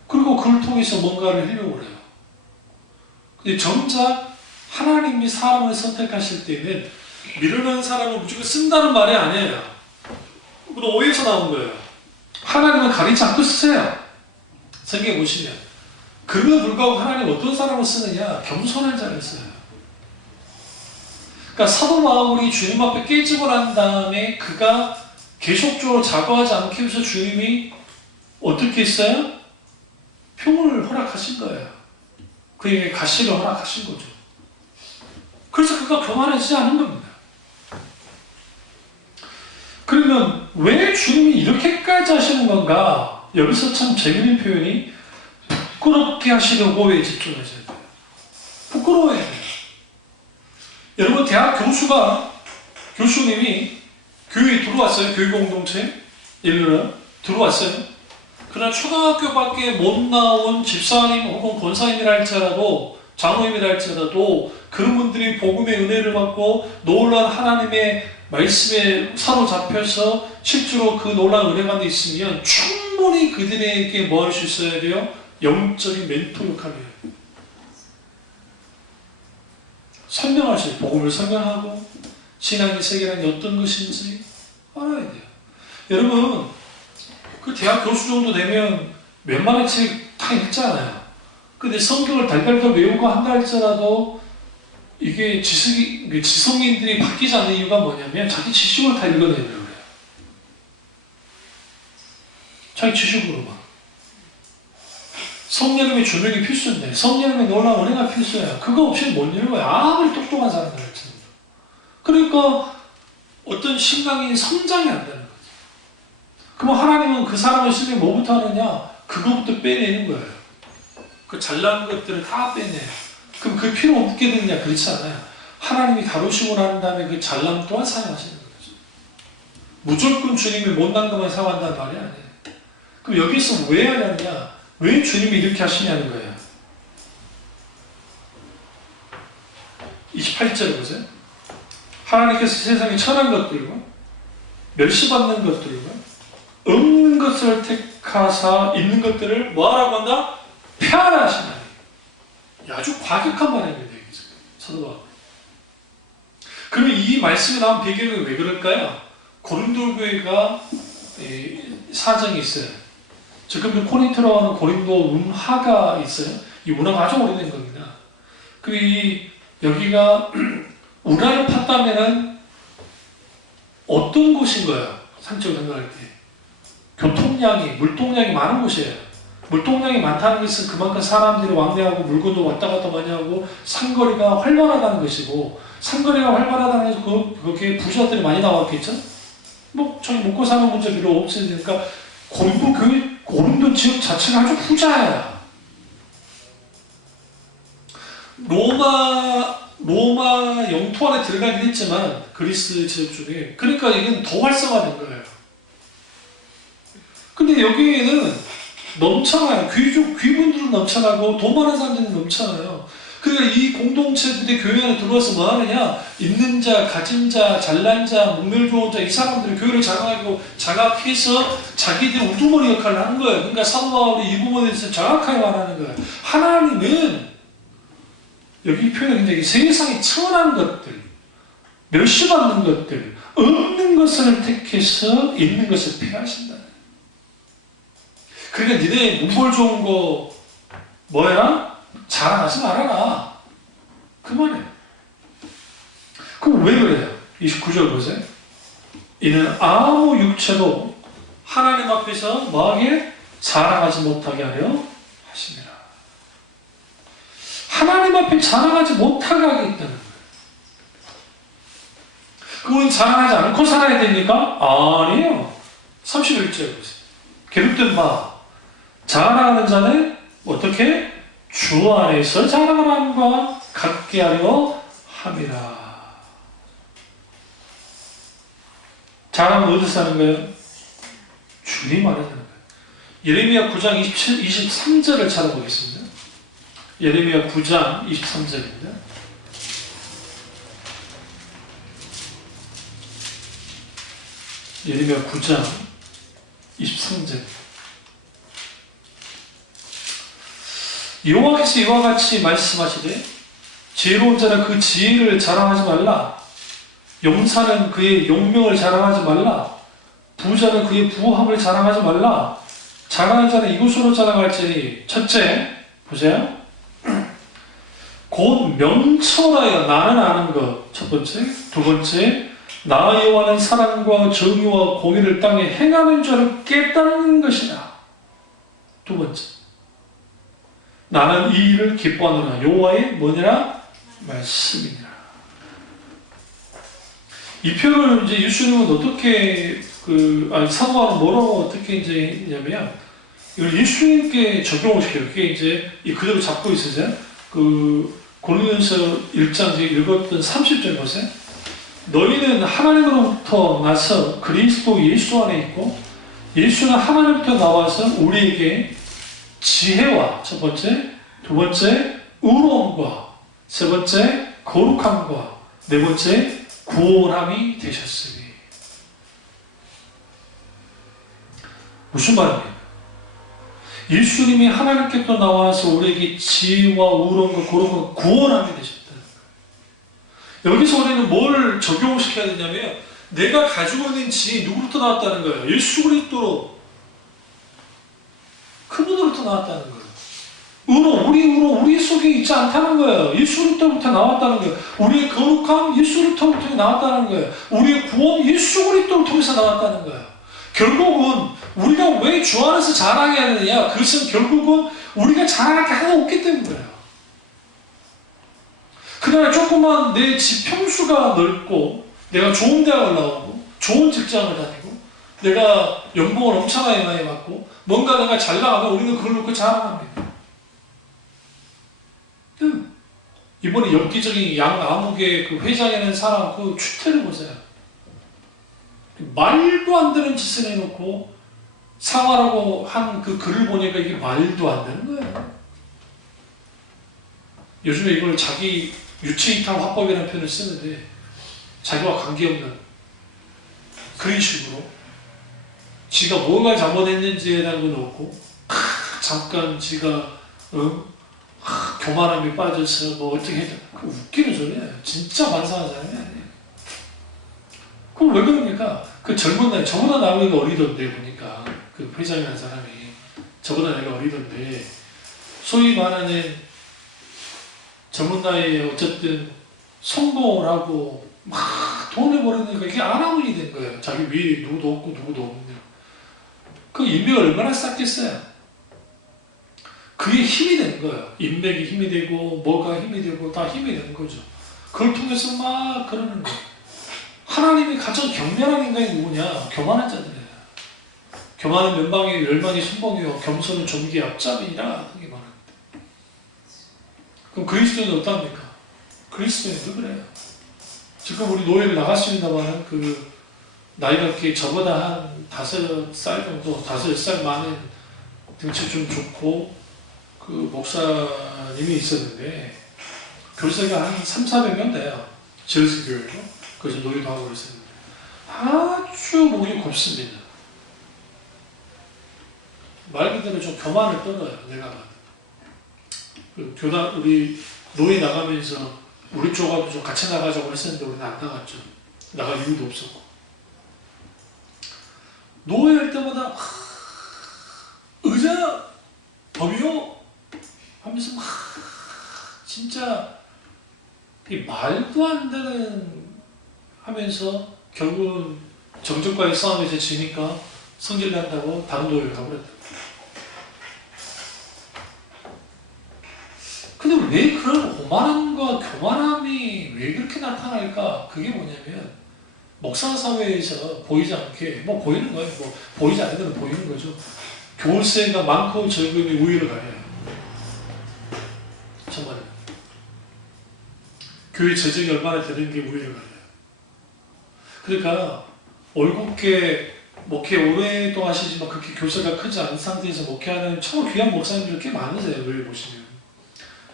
그리고 그걸 통해서 뭔가를 하려고 해요. 근데 정작 하나님이 사람을 선택하실 때는 미련한 사람을 무조건 쓴다는 말이 아니에요. 그건 오해에서 나온 거예요. 하나님은 가리지 않고 쓰세요. 성경에 보시면. 그럼에도 불구하고 하나님 어떤 사람을 쓰느냐? 겸손한 자를 써요. 그러니까 사도 바울이 주님 앞에 깨지고 난 다음에 그가 계속적으로 자고하지 않기 위해서 주님이 어떻게 했어요? 표를 허락하신 거예요. 그에게 가시를 허락하신 거죠. 그래서 그가 교만하지 않은 겁니다. 그러면 왜 주님이 이렇게까지 하시는 건가? 여기서 참 재밌는 표현이 부끄럽게 하시려고 왜 집중하셔야 돼요? 부끄러워야 돼요. 여러분 대학 교수님이 교회에 들어왔어요. 교회 공동체 예를 들어왔어요. 그러나 초등학교밖에 못 나온 집사님 혹은 권사님이라 할지라도 장로님이라 할지라도 그런 분들이 복음의 은혜를 받고 놀라운 하나님의 말씀에 사로잡혀서 실제로 그 놀라운 은혜 가운데 있으면 충분히 그들에게 뭐 할 수 있어야 돼요? 영적인 멘토 역할을 해요. 설명하실 복음을 설명하고 신앙의 세계란 어떤 것인지 알아야 돼요. 여러분 그 대학 교수 정도 되면 웬만한 책 다 읽잖아요. 근데 성경을 달달달 외우고 한다 할지라도 이게 지성인들이 바뀌지 않는 이유가 뭐냐면 자기 지식을 다 읽어내려고 그래요. 자기 지식으로만. 성령님의 조명이 필수인데 성령님의 놀라운 은혜가 필수예요. 그거 없이 못 읽어요. 아무리 똑똑한 사람들 할지라도. 그러니까 어떤 신앙이 성장이 안 되는 거죠. 그럼 하나님은 그 사람을 쓰면 뭐부터 하느냐? 그거부터 빼내는 거예요. 그 잘난 것들을 다 빼내요. 그럼 그 필요 없게 되느냐? 그렇지 않아요. 하나님이 다루시고 난 다음에 그 잘남 또한 사용하시는 거죠. 무조건 주님이 못난 것만 사용한다는 말이 아니에요. 그럼 여기서 왜 하냐냐? 왜 주님이 이렇게 하시냐는 거예요. 28절 보세요. 하나님께서 세상에 천한 것들과 멸시받는 것들과 없는 것을 택하사 있는 것들을 뭐하라고 한다? 폐하라 하시나니. 아주 과격한 말입니다. 사도가. 그러면 이 말씀이 나온 배경은 왜 그럴까요? 고린도 교회가 사정이 있어요. 지금 코린토라고 하는 고린도 운하가 있어요. 이 운하가 아주 오래된 겁니다. 여기가 운하를 팠다면은 어떤 곳인 거예요? 상적으로 생각할 때. 교통량이, 물동량이 많은 곳이에요. 물동량이 많다는 것은 그만큼 사람들이 왕래하고 물건도 왔다 갔다 많이 하고 상거리가 활발하다는 것이고, 상거리가 활발하다는 것은 거기에 부자들이 많이 나왔겠죠? 저기 먹고 사는 문제 별로 없으니까 고린도 지역 자체가 아주 부자예요. 로마 영토 안에 들어가긴 했지만 그리스 지역 중에, 그러니까 이건 더 활성화된 거예요. 근데 여기에는 넘쳐나요. 귀분들은 넘쳐나고 돈 많은 사람들은 넘쳐나요. 그러니까 이 공동체들이 교회 안에 들어와서 뭐 하느냐? 있는 자, 가진 자, 잘난 자, 목매를 좋은 자, 이 사람들이 교회를 장악해서 자기들 우두머리 역할을 하는 거예요. 그러니까 사도 바울이 이 부분에 대해서 정확하게 말하는 거예요. 하나님은 여기 표현이 굉장히 세상에 천한 것들, 멸시받는 것들, 없는 것을 택해서 있는 것을 폐하신다. 그러니까 니네 문벌 좋은 거 뭐해라? 자랑하지 말아라. 그만해. 그럼 왜 그래요? 29절 보세요. 이는 아무 육체도 하나님 앞에서 뭐하게? 자랑하지 못하게 하려 하시니라. 하나님 앞에 자랑하지 못하게 하겠다는 거예요. 그건 자랑하지 않고 살아야 됩니까? 아니에요. 31절 보세요. 계획된 바 자랑하는 자는 어떻게? 주 안에서 자랑함과 같게 하려 함이라. 자랑은 어디서 하는 거예요? 주님 안에서 하는 거예요. 예레미야 9장 23절을 찾아보겠습니다. 예레미야 9장 23절입니다. 예레미야 9장 23절. 여호와께서 이와 같이 말씀하시되 지혜로운 자는 그 지혜를 자랑하지 말라. 용사는 그의 용명을 자랑하지 말라. 부자는 그의 부함을 자랑하지 말라. 자랑하는 자는 이것으로 자랑할지니 첫째, 보세요. 곧 명철하여 나는 아는 것. 첫 번째. 두 번째, 나 여호와는 사랑과 정의와 공의를 땅에 행하는 자를 깨닫는 것이다. 두 번째, 나는 이 일을 기뻐하노라. 여호와의 뭐니라? 말씀이니라. 이 표를 이제 예수님은 어떻게 사도바울은 뭐라고 어떻게 이제 했냐면 이걸 예수님께 적용을 시켜요. 그게 이제 그대로 잡고 있으세요. 고린도전서 1장 이제 읽었던 30절 보세요. 너희는 하나님으로부터 나서 그리스도 예수 안에 있고 예수는 하나님부터 나와서 우리에게 지혜와 첫 번째, 두 번째 의로움과 세 번째 거룩함과 네 번째 구원함이 되셨으니. 무슨 말입니까? 예수님이 하나님께서 나와서 우리에게 지혜와 의로움과 거룩함과 구원함이 되셨다. 여기서 우리는 뭘 적용시켜야 되냐면 내가 가지고 있는 지혜 누구로부터 나왔다는 거예요? 예수 그리스도로 그분으로부터 나왔다는 거예요. 우리 속에 있지 않다는 거예요. 예수로부터 나왔다는 거예요. 우리의 거룩함 예수로부터 나왔다는 거예요. 우리의 구원 예수 그리스도를 통해서 나왔다는 거예요. 결국은 우리가 왜 주 안에서 자랑해야 되느냐? 그것은 결국은 우리가 자랑할 게 하나 없기 때문이에요. 그러나 조금만 내 지평수가 넓고 내가 좋은 대학을 나오고 좋은 직장을 다니고 내가 연봉을 엄청나게 많이 받고 뭔가 내가 잘 나가면 우리는 그걸 놓고 자랑합니다. 이번에 엽기적인 양아무개 회장이라는 사람 그 추태를 보세요. 말도 안 되는 짓을 해놓고 상하라고 한 그 글을 보니까 이게 말도 안 되는 거예요. 요즘에 이걸 자기 유체이탈 화법이라는 표현을 쓰는데 자기와 관계없는 그런 식으로 지가 뭐가 잘못했는지에 대한 건 없고 잠깐 지가 교만함에 빠져서 뭐 어떻게 해도 그 웃기는 소리예요. 진짜 반성하는 사람이 아니에요. 그럼 왜 그럽니까? 그 젊은 나이 저보다 나이가 어리던데 보니까 그 회장이라는 사람이 저보다 나이가 어리던데 소위 말하는 젊은 나이에 어쨌든 성공을 하고 막 돈을 벌으니까 이게 아나무인이 된 거예요. 자기 위에 누구도 없고 누구도 없는데 그 인맥이 얼마나 쌓겠어요. 그게 힘이 되는 거예요. 인맥이 힘이 되고 뭐가 힘이 되고 다 힘이 되는 거죠. 그걸 통해서 막 그러는 거예요. 하나님이 가장 경멸한 인간이 누구냐? 교만한 자들이에요. 교만은 면방이 열망이 순봉이요 겸손은 존귀의 앞잡이라 하는 게 말합니다. 그럼 그리스도인은 어떻습니까? 그리스도인도 그래요. 지금 우리 노예를 나갔습니다만 나이가 이렇게 저보다 한 5살 정도, 5살 많은 등치 좀 좋고 그 목사님이 있었는데 교세가 한 300~400명 돼요. 제르스 교회로. 그래서 노예도 하고 그랬었는데 아주 목이 곱습니다. 말 그대로 좀 교만을 떨어요. 내가 봐도. 우리 노예 나가면서 우리 쪽하고 좀 같이 나가자고 했었는데 우리는 안 나갔죠. 나갈 이유도 없었고. 노예 할 때마다 의자 법이요? 하면서 막 진짜 말도 안 되는 하면서 결국은 정적과의 싸움에서 지니까 성질 난다고 다른 노예를 가버렸다. 근데 왜 그런 오만함과 교만함이 왜 그렇게 나타날까? 그게 뭐냐면 목사 사회에서 보이지 않게 뭐 보이는 거예요. 뭐 보이지 않는 데는 보이는 거죠. 교세가 많고 적음이 우위를 가려요. 정말 교회 재정이 얼마나 되는 게 우위를 가려요. 그러니까 올곧게 목회 오랫동안 하시지만 그렇게 교세가 크지 않은 상태에서 목회하는 정말 귀한 목사님들 꽤 많으세요. 왜 보시면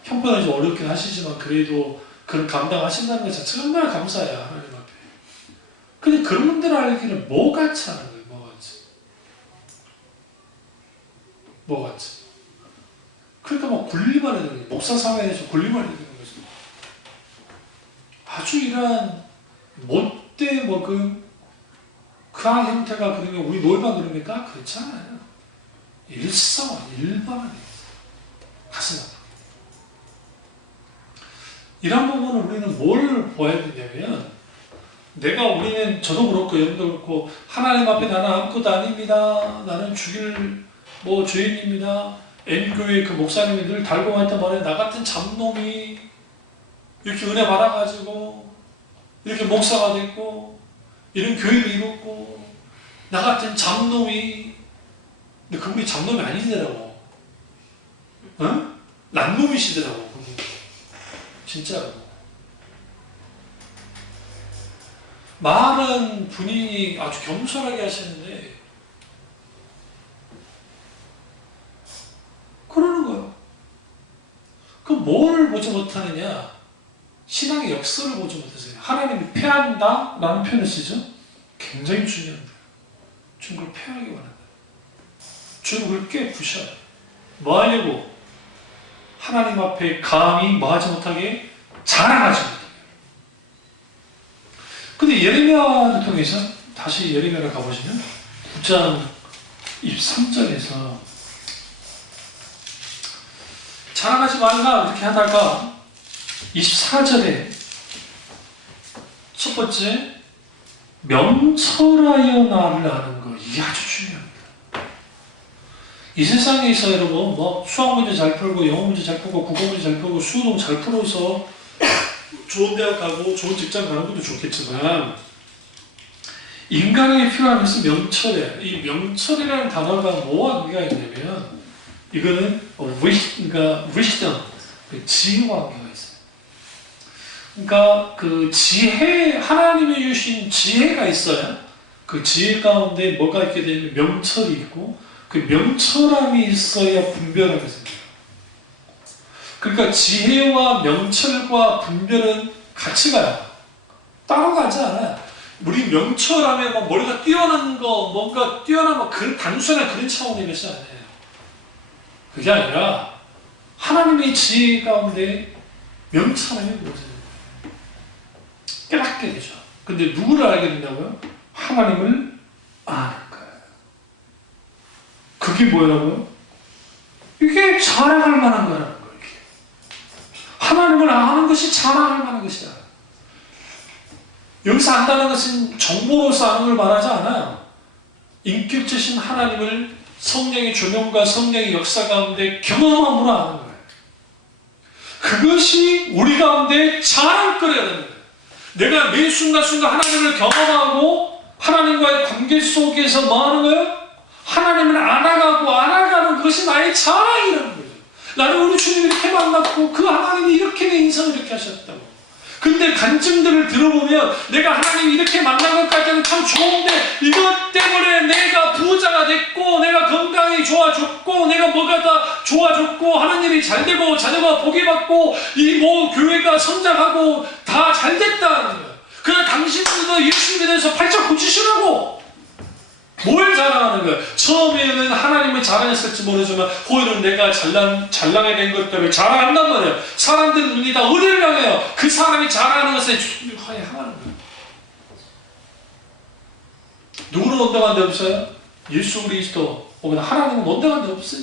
형편은 좀 어렵긴 하시지만 그래도 그런 감당하신다는 것 자체가 정말 감사해요. 하나님 앞에. 근데 그런 분들 알기를 뭐같이 하는 거예요. 뭐같이. 그러니까 막 군림만 해야 되는 거예요. 목사 사회에서 군림만 해야 되는 거죠. 아주 이러한 못돼 먹은 그한 형태가 그러면 우리 노예만 그럽니까? 그렇지 않아요. 일상화, 일반화돼요. 가슴 아파. 이런 부분을 우리는 뭘 보아야 되냐면 우리는 저도 그렇고 여러분도 그렇고 하나님 앞에 나는 아무것도 아닙니다. 나는 죽일 죄인입니다. N교회 그 목사님이 늘 달고 했단 말이에요. 나 같은 잡놈이 이렇게 은혜 받아가지고 이렇게 목사가 됐고 이런 교회를 이뤘고 나 같은 잡놈이, 근데 그분이 잡놈이 아니더라고. 어? 난놈이시더라고. 그분. 진짜로. 말은 분이 아주 겸손하게 하시는데 그러는 거예요. 그럼 뭘 보지 못하느냐? 신앙의 역사를 보지 못해서요. 하나님이 패한다? 라는 표현을 쓰죠. 굉장히 중요합니다. 주는 걸 패하기 원한다. 주는 걸 깨부셔요. 뭐 하려고? 하나님 앞에 감히 뭐 하지 못하게? 자랑하지 못하게. 근데 예레미야를 통해서 다시 예레미야를 가보시면 9장 23절에서 자랑하지 말라 이렇게 하다가 24절에 첫 번째 명철하여 나를 아는 거, 이게 아주 중요합니다. 이 세상에서 여러분 뭐 수학 문제 잘 풀고 영어 문제 잘 풀고 국어 문제 잘 풀고 수능 잘 풀어서 좋은 대학 가고 좋은 직장 가는 것도 좋겠지만 인간에게 필요한 것은 명철이에요. 이 명철이라는 단어가 뭐와 관계가 있냐면 이거는 wisdom, 지혜와 관계가 있어요. 그러니까 그 지혜, 하나님이 주신 지혜가 있어요. 그 지혜 가운데 뭐가 있게 되면 명철이 있고 그 명철함이 있어야 분별하게 생겨요. 그러니까 지혜와 명철과 분별은 같이 가요. 따로 가지 않아요. 우리 명철하면 막 머리가 뛰어난 거, 뭔가 뛰어난 거, 단순한 그런 차원의 것이 아니에요. 그게 아니라 하나님의 지혜 가운데 명철함이 보여져요. 깨닫게 되죠. 근데 누구를 알게 된다고요? 하나님을 아는 거예요. 그게 뭐라고요? 이게 자랑할 만한 거라는 거예요. 하나님을 아는 것이 자랑할 만한 것이다. 여기서 안다는 것은 정보로서 아는 걸 말하지 않아요. 인격체신 하나님을 성령의 조명과 성령의 역사 가운데 경험함으로 아는 거예요. 그것이 우리 가운데 자랑거리가 되는 거예요. 내가 매 순간순간 하나님을 경험하고 하나님과의 관계 속에서 뭐 하는 거예요? 하나님을 알아가는 그것이 나의 자랑이라는 거예요. 나는 우리 주님 이렇게 만났고 그 하나님이 이렇게 내 인생을 이렇게 하셨다고. 근데 간증들을 들어보면 내가 하나님 이렇게 만난 것까지는 참 좋은데 이것 때문에 내가 부자가 됐고 내가 건강이 좋아졌고 내가 뭐가 다 좋아졌고 하나님이 잘되고 자녀가 복이받고 이 뭐 교회가 성장하고 다 잘됐다는 거예요. 그냥 당신들도 예수 믿어서 팔짝 고치시라고. 뭘 자랑하는 거야? 처음에는 하나님을 자랑했을지 모르지만 후에는 내가 잘나게 된 것 때문에 자랑한단 말이에요. 사람들 눈이 다 의를 향해요. 그 사람이 자랑하는 것에 화해하는 거예요. 누구는 온당한 데 없어요? 예수 그리스도 혹은 하나님은 온당한 데 없어요.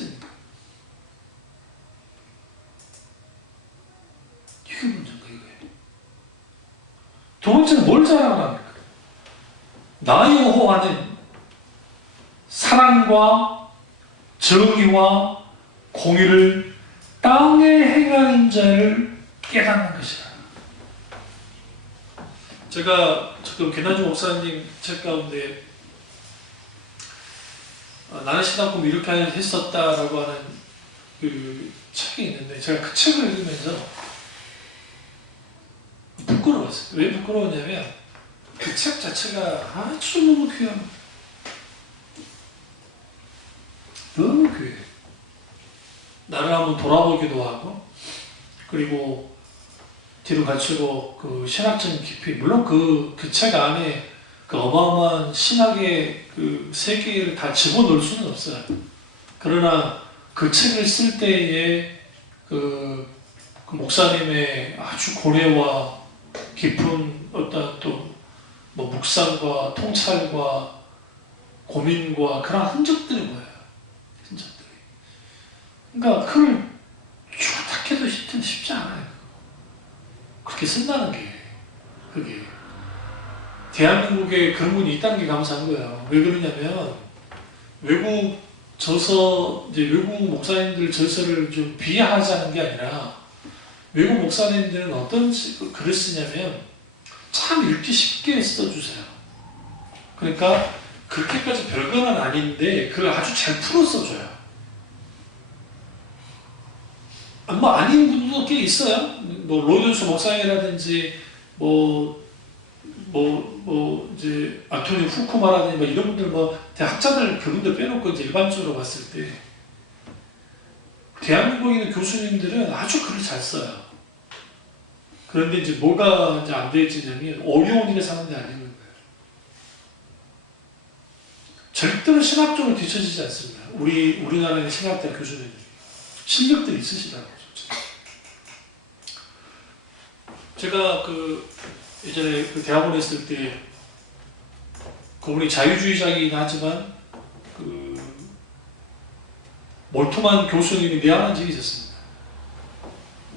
이게 문제인 거예요. 두 번째는 뭘 자랑합니까? 나 여호와는 사랑과 정의와 공의를 땅에 행하는 자를 깨닫는 것이다. 제가 지금 개나주 목사님 책 가운데 나는 신앙꿈 이렇게 했었다라고 하는 그 책이 있는데 제가 그 책을 읽으면서 부끄러웠어요. 왜 부끄러웠냐면 그 책 자체가 아주 너무 귀한 거예요. 너무 귀해. 나를 한번 돌아보기도 하고, 그리고 뒤로 갖추고 그 신학적인 깊이, 물론 그 책 안에 그 어마어마한 신학의 그 세계를 다 집어넣을 수는 없어요. 그러나 그 책을 쓸 때에 그 목사님의 아주 고뇌와 깊은 어떤 또 뭐 묵상과 통찰과 고민과 그런 흔적들이 보여요. 흔적들이. 그러니까 그걸 쫙 해도 쉽지 않아요. 그렇게 쓴다는 게 그게 대한민국에 그런 분이 있다는 게 감사한 거예요. 왜 그러냐면 외국 저서 이제 외국 목사님들 저서를 좀 비하하자는 게 아니라 외국 목사님들은 어떤 글을 쓰냐면 참 읽기 쉽게 써주세요. 그러니까 그렇게까지 별거는 아닌데 그걸 아주 잘 풀어 써줘요. 뭐 아닌 분도 꽤 있어요. 뭐 로이존스 목사님이라든지 이제 안토니 후쿠마라든지 뭐 이런 분들 대학자들 그분들 빼놓고 이제 일반적으로 봤을 때 대한민국에 있는 교수님들은 아주 글을 잘 써요. 그런데 이제 뭐가 이제 안 되어지냐면 어려운 일에 사는 데 아니는 거예요. 절대로 신학적으로 뒤처지지 않습니다. 우리나라의 신학대 교수님들이 실력들이 있으시다고. 제가 예전에 대학원에 있을 때 그분이 자유주의자이긴 하지만 몰토만 교수님이 내한한 적이 있었습니다.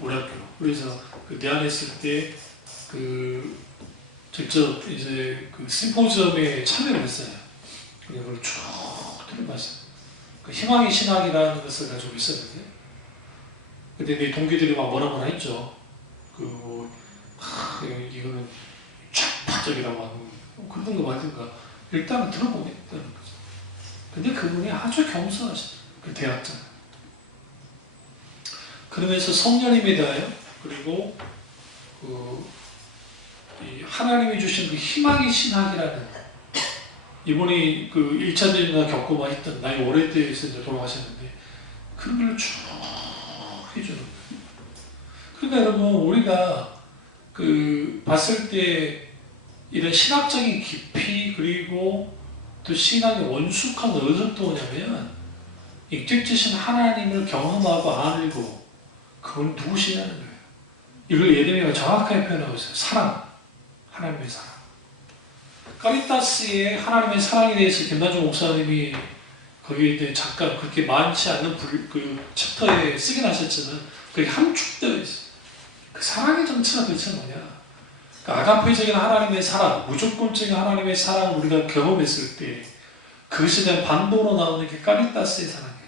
우리 학교로. 그래서 내한에 있을 때 직접 이제 심포지엄에 참여를 했어요. 그걸 쭉 들어봤어요. 희망의 신학이라는 것을 가지고 있었는데, 그때 내 동기들이 막 뭐라 했죠. 이거는 좌파적이라고 하는 그런 거 말든가 일단은 들어보겠다는 거죠. 근데 그분이 아주 겸손하시더라고요. 그 대학자. 그러면서 성령님에 대하여 그리고 이 하나님이 주신 그 희망의 신학이라는 이분이 1차 대전을 겪고 했던 나이 어릴 때에서 이제 돌아가셨는데 그런 걸 쭉 해주는 거예요. 그러니까 여러분 우리가 봤을 때 이런 신학적인 깊이 그리고 또 신앙의 원숙함은 어디서부터 오냐면 인격지신 하나님을 경험하고 알고 그건 누구시냐는 거예요. 이걸 예레미야가 정확하게 표현하고 있어요. 사랑, 하나님의 사랑. 카리타스의 하나님의 사랑에 대해서 김단중 목사님이 거기에 대해 잠깐 그렇게 많지 않은 챕터에 쓰긴 하셨지만 그게 함축되어 있어요. 그 사랑의 정체가 도대체 뭐냐? 아가페적인 하나님의 사랑, 무조건적인 하나님의 사랑을 우리가 경험했을 때 그것에 대한 반복으로 나오는 게 카리타스의 사랑이에요.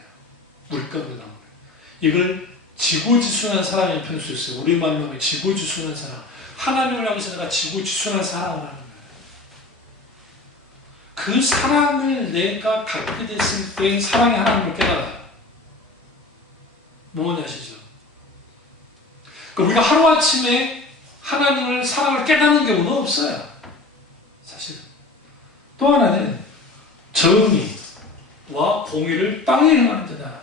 물감으로 나오는 거예요. 이걸 지고지순한 사랑을 표현할 수 있어요. 우리말로 하면 지고지순한 사랑. 하나님을 향해서 내가 지고지순한 사랑을 하는 거예요. 그 사랑을 내가 갖게 됐을 때 사랑의 하나님을 깨달아요. 뭔지 아시죠? 우리가 하루아침에 하나님을 사랑을 깨닫는 경우는 없어요. 사실. 또 하나는 정의와 공의를 땅에 행하는 데다.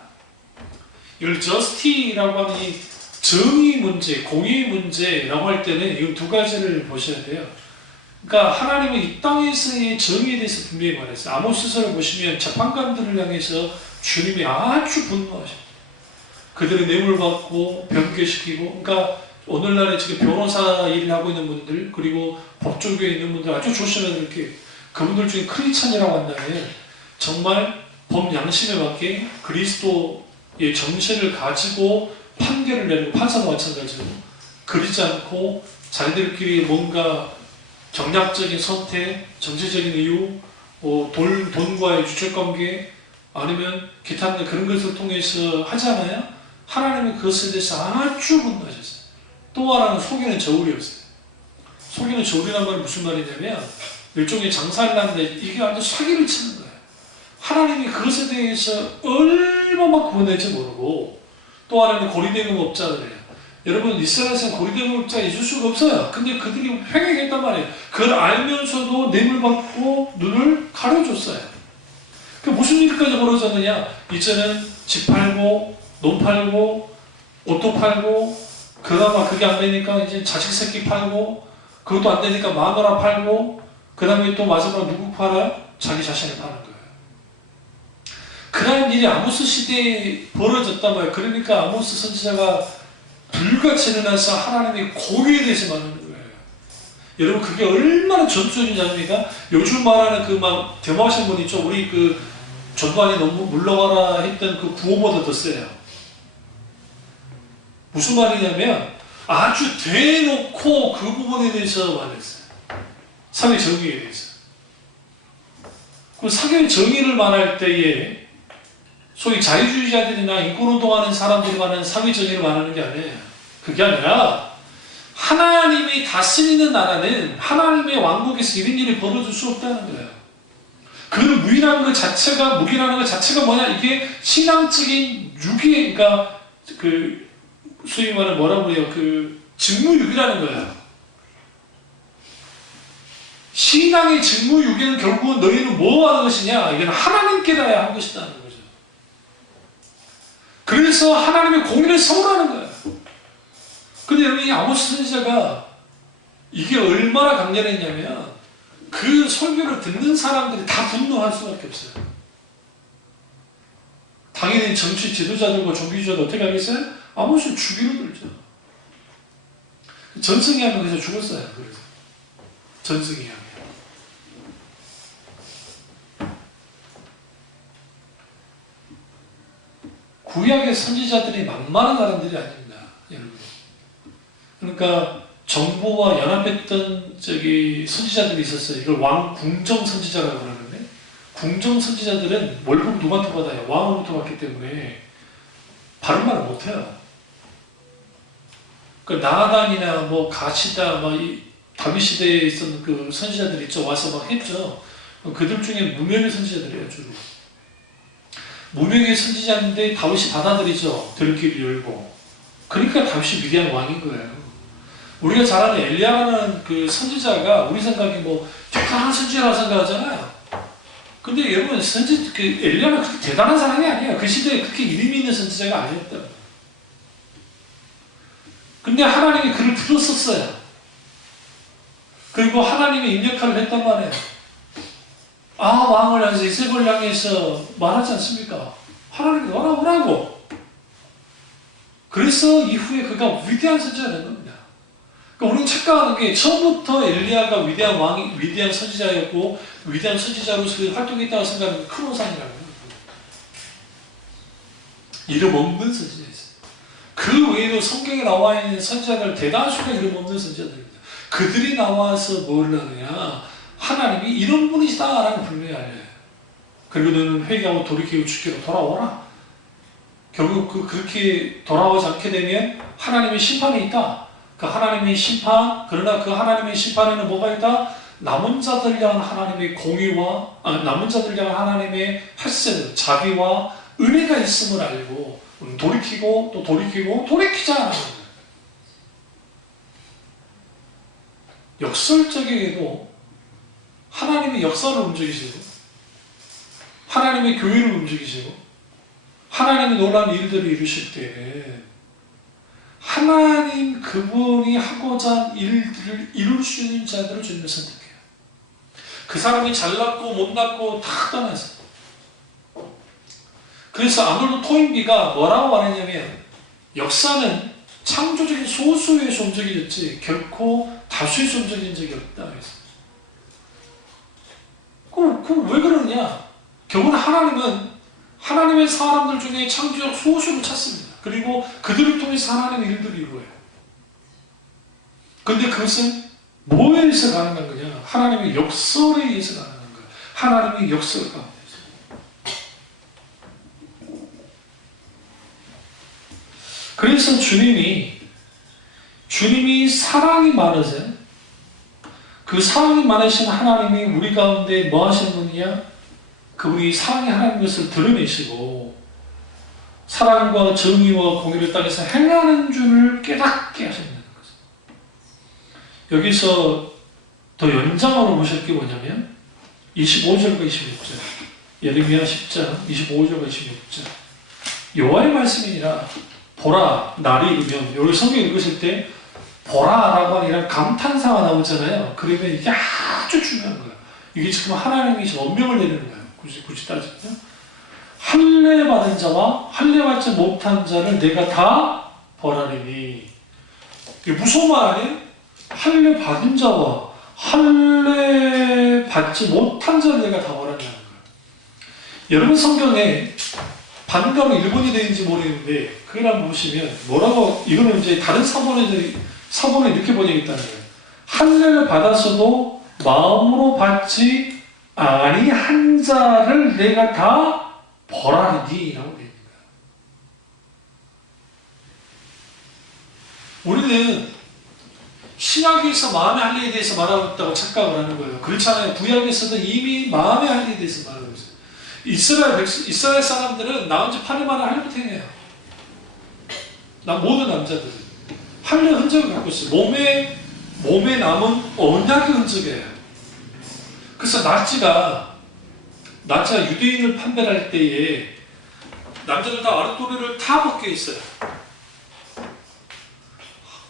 이걸 저스티라고 하는 이 정의 문제, 공의 문제라고 할 때는 이 두 가지를 보셔야 돼요. 그러니까 하나님은 이 땅에서의 정의에 대해서 분명히 말했어요. 아모스서를 보시면 재판관들을 향해서 주님이 아주 분노하셨어요. 그들의 뇌물 받고 변개시키고, 그러니까 오늘날에 지금 변호사 일을 하고 있는 분들 그리고 법조계에 있는 분들 아주 조심해야 될 게 그분들 중에 크리스찬이라고 한다면 정말 법 양심에 맞게 그리스도의 정신을 가지고 판결을 내는 판사도 마찬가지로 그러지 않고 자기들끼리 뭔가 정략적인 선택, 정치적인 이유, 돈과의 주체관계 아니면 기타 그런 것을 통해서 하잖아요. 하나님은 그것에 대해서 아주 분노하셨어요. 또 하나는 속이는 저울이었어요. 속이는 저울이란 말은 무슨 말이냐면 일종의 장사를 하는데 이게 완전 사기를 치는 거예요. 하나님이 그것에 대해서 얼마만큼 보낼지 모르고 또 하나는 고리대금업자들이에요. 여러분 이스라엘에서는 고리대금업자가 있을 수가 없어요. 근데 그들이 횡행했단 말이에요. 그걸 알면서도 뇌물 받고 눈을 가려줬어요. 그 무슨 일까지 벌어졌느냐? 이제는 집 팔고 논 팔고 옷도 팔고 그나마 그게 안 되니까 이제 자식 새끼 팔고 그것도 안 되니까 마누라 팔고 그 다음에 또 마지막으로 누구 팔아요? 자기 자신을 파는 거예요. 그런 일이 아모스 시대에 벌어졌단 말이에요. 그러니까 아모스 선지자가 불같이 일어나서 하나님의 고유에 대해서 말하는 거예요. 여러분 그게 얼마나 전투적인 장면입니까? 요즘 말하는 그 막 대모하신 분 있죠? 우리 그 전두환이 너무 물러가라 했던 그 구호보다 더 세요. 무슨 말이냐면 아주 대놓고 그 부분에 대해서 말했어요. 사회 정의에 대해서. 그 사회 정의를 말할 때에 소위 자유주의자들이나 인권운동하는 사람들이 말하는 사회 정의를 말하는 게 아니에요. 그게 아니라 하나님이 다스리는 나라는 하나님의 왕국에서 이런 일이 벌어질 수 없다는 거예요. 그 무기라는 것 자체가, 무기라는 것 자체가 뭐냐? 이게 신앙적인 유기, 그러니까 그 소위 말하는 뭐라고 해요? 그 직무유기라는 거예요. 신앙의 직무유기는 결국은 너희는 뭐 하는 것이냐? 이건 하나님께 다야 한 것이다는 거죠. 그래서 하나님의 공의를 선언하는 거예요. 근데 여러분, 이 아모스 선지자가 이게 얼마나 강렬했냐면 그 설교를 듣는 사람들이 다 분노할 수밖에 없어요. 당연히 정치 지도자들과 종교주의자도 어떻게 하겠어요? 아모스 죽이로 들죠. 전승이 하면 그래서 죽었어요. 그래서 전승이 하면. 구약의 선지자들이 만만한 사람들이 아닙니다, 여러분. 그러니까 정보와 연합했던 선지자들이 있었어요. 이걸 궁정 선지자라고 그러는데, 궁정 선지자들은 월급 누구한테 받아요? 왕으로부터 받기 때문에 바른 말을 못해요. 그 나단이나 뭐 가시다, 이 다윗 시대에 있었던 그 선지자들 있죠. 와서 막 했죠. 그들 중에 무명의 선지자들이에요, 주로. 무명의 선지자인데 다윗이 받아들이죠. 들길을 열고. 그러니까 다윗이 위대한 왕인 거예요. 우리가 잘 아는 엘리야라는 그 선지자가 우리 생각에 뭐 대단한 선지자라고 생각하잖아요. 근데 여러분, 엘리야는 그렇게 대단한 사람이 아니에요. 그 시대에 그렇게 이름이 있는 선지자가 아니었다. 근데 하나님이 그를 불렀었어요. 그리고 하나님의 입력을 했단 말이에요. 왕을 향해서 이세벨을 향해서 말하지 않습니까? 하나님이 오라고. 그래서 이후에 그가 위대한 선지자가 된 겁니다. 그러니까 우리는 착각하는 게 처음부터 엘리야가 위대한 왕이, 위대한 선지자였고 위대한 선지자로서 활동했다고 생각하는 게 큰 오산이라고요. 이름 없는 선지자였어요. 그 외에도 성경에 나와 있는 선지자들 대단한 수가 이름 없는 선지자들입니다. 그들이 나와서 뭘 하느냐? 하나님이 이런 분이시다라는 분명히 알려요. 그리고 너는 회개하고 돌이키고 주께로 돌아오라. 결국 그렇게 돌아오지 않게 되면 하나님의 심판이 있다. 그 하나님의 심판, 그러나 그 하나님의 심판에는 뭐가 있다? 남은 자들 향한 하나님의 공의와, 남은 자들 향한 하나님의 헬세, 자비와 은혜가 있음을 알고 돌이키고 또 돌이키고 돌이키자. 역설적에도 하나님의 역사를 움직이시고 하나님의 교회를 움직이시고 하나님의 놀라운 일들을 이루실 때 하나님 그분이 하고자 한 일들을 이룰 수 있는 자들을 주님을 선택해요. 그 사람이 잘났고 못났고 다 떠나서. 그래서 아놀드 토인비가 뭐라고 말했냐면 역사는 창조적인 소수에서 움직여졌지 결코 다수에서 움직인 적이 없다. 그럼 왜 그러느냐? 결국은 하나님은 하나님의 사람들 중에 창조적 소수를 찾습니다. 그리고 그들을 통해서 하나님의 일들을 이루어요. 그런데 그것은 뭐에 의해서 가능한 거냐? 하나님의 역설에 의해서 가능한 거예요. 하나님의 역설 가운데서. 그래서 주님이 사랑이 많으세요. 그 사랑이 많으신 하나님이 우리 가운데 뭐 하시는 분이냐? 그분이 사랑의 하나님 것을 드러내시고 사랑과 정의와 공의를 땅에서 행하는 줄을 깨닫게 하신다는 거죠. 여기서 더 연장으로 보실 게 뭐냐면 25절과 26절 예레미야 10장 25절과 26절 여호와의 말씀이니라 보라 날이 이르면 여기 성경 읽으실 때 보라라고 하는 감탄사가 나오잖아요. 그러면 이게 아주 중요한 거예요. 이게 지금 하나님이 원명을 내리는 거예요. 굳이 따지면 할례 받은 자와 할례 받지 못한 자를 내가 다 벌하리니. 이게 무서운 말 아니에요? 할례 받은 자와 할례 받지 못한 자를 내가 다 벌하리라는 거예요. 여러분 성경에 반가로 일본이 되는지 모르겠는데 그걸 한번 보시면 뭐라고 이거는 이제 다른 사본에 이렇게 번역했다는 거예요. 할례를 받았어도 마음으로 받지 아니한 자를 내가 다 벌하리니 라고 되어 있는 거예요. 우리는 신약에서 마음의 할례에 대해서 말하고 있다고 착각을 하는 거예요. 그렇지 않아요. 구약에서도 이미 마음의 할례에 대해서 말하고 있어요. 이스라엘 사람들은 나온 지 8일 만에 할례부터 행해요. 모든 남자들은 할례 흔적을 갖고 있어요. 몸에 남은 언약의 흔적이에요. 그래서 나치가 유대인을 판별할 때에 남자들 다 아랫도리를 다 벗겨 있어요.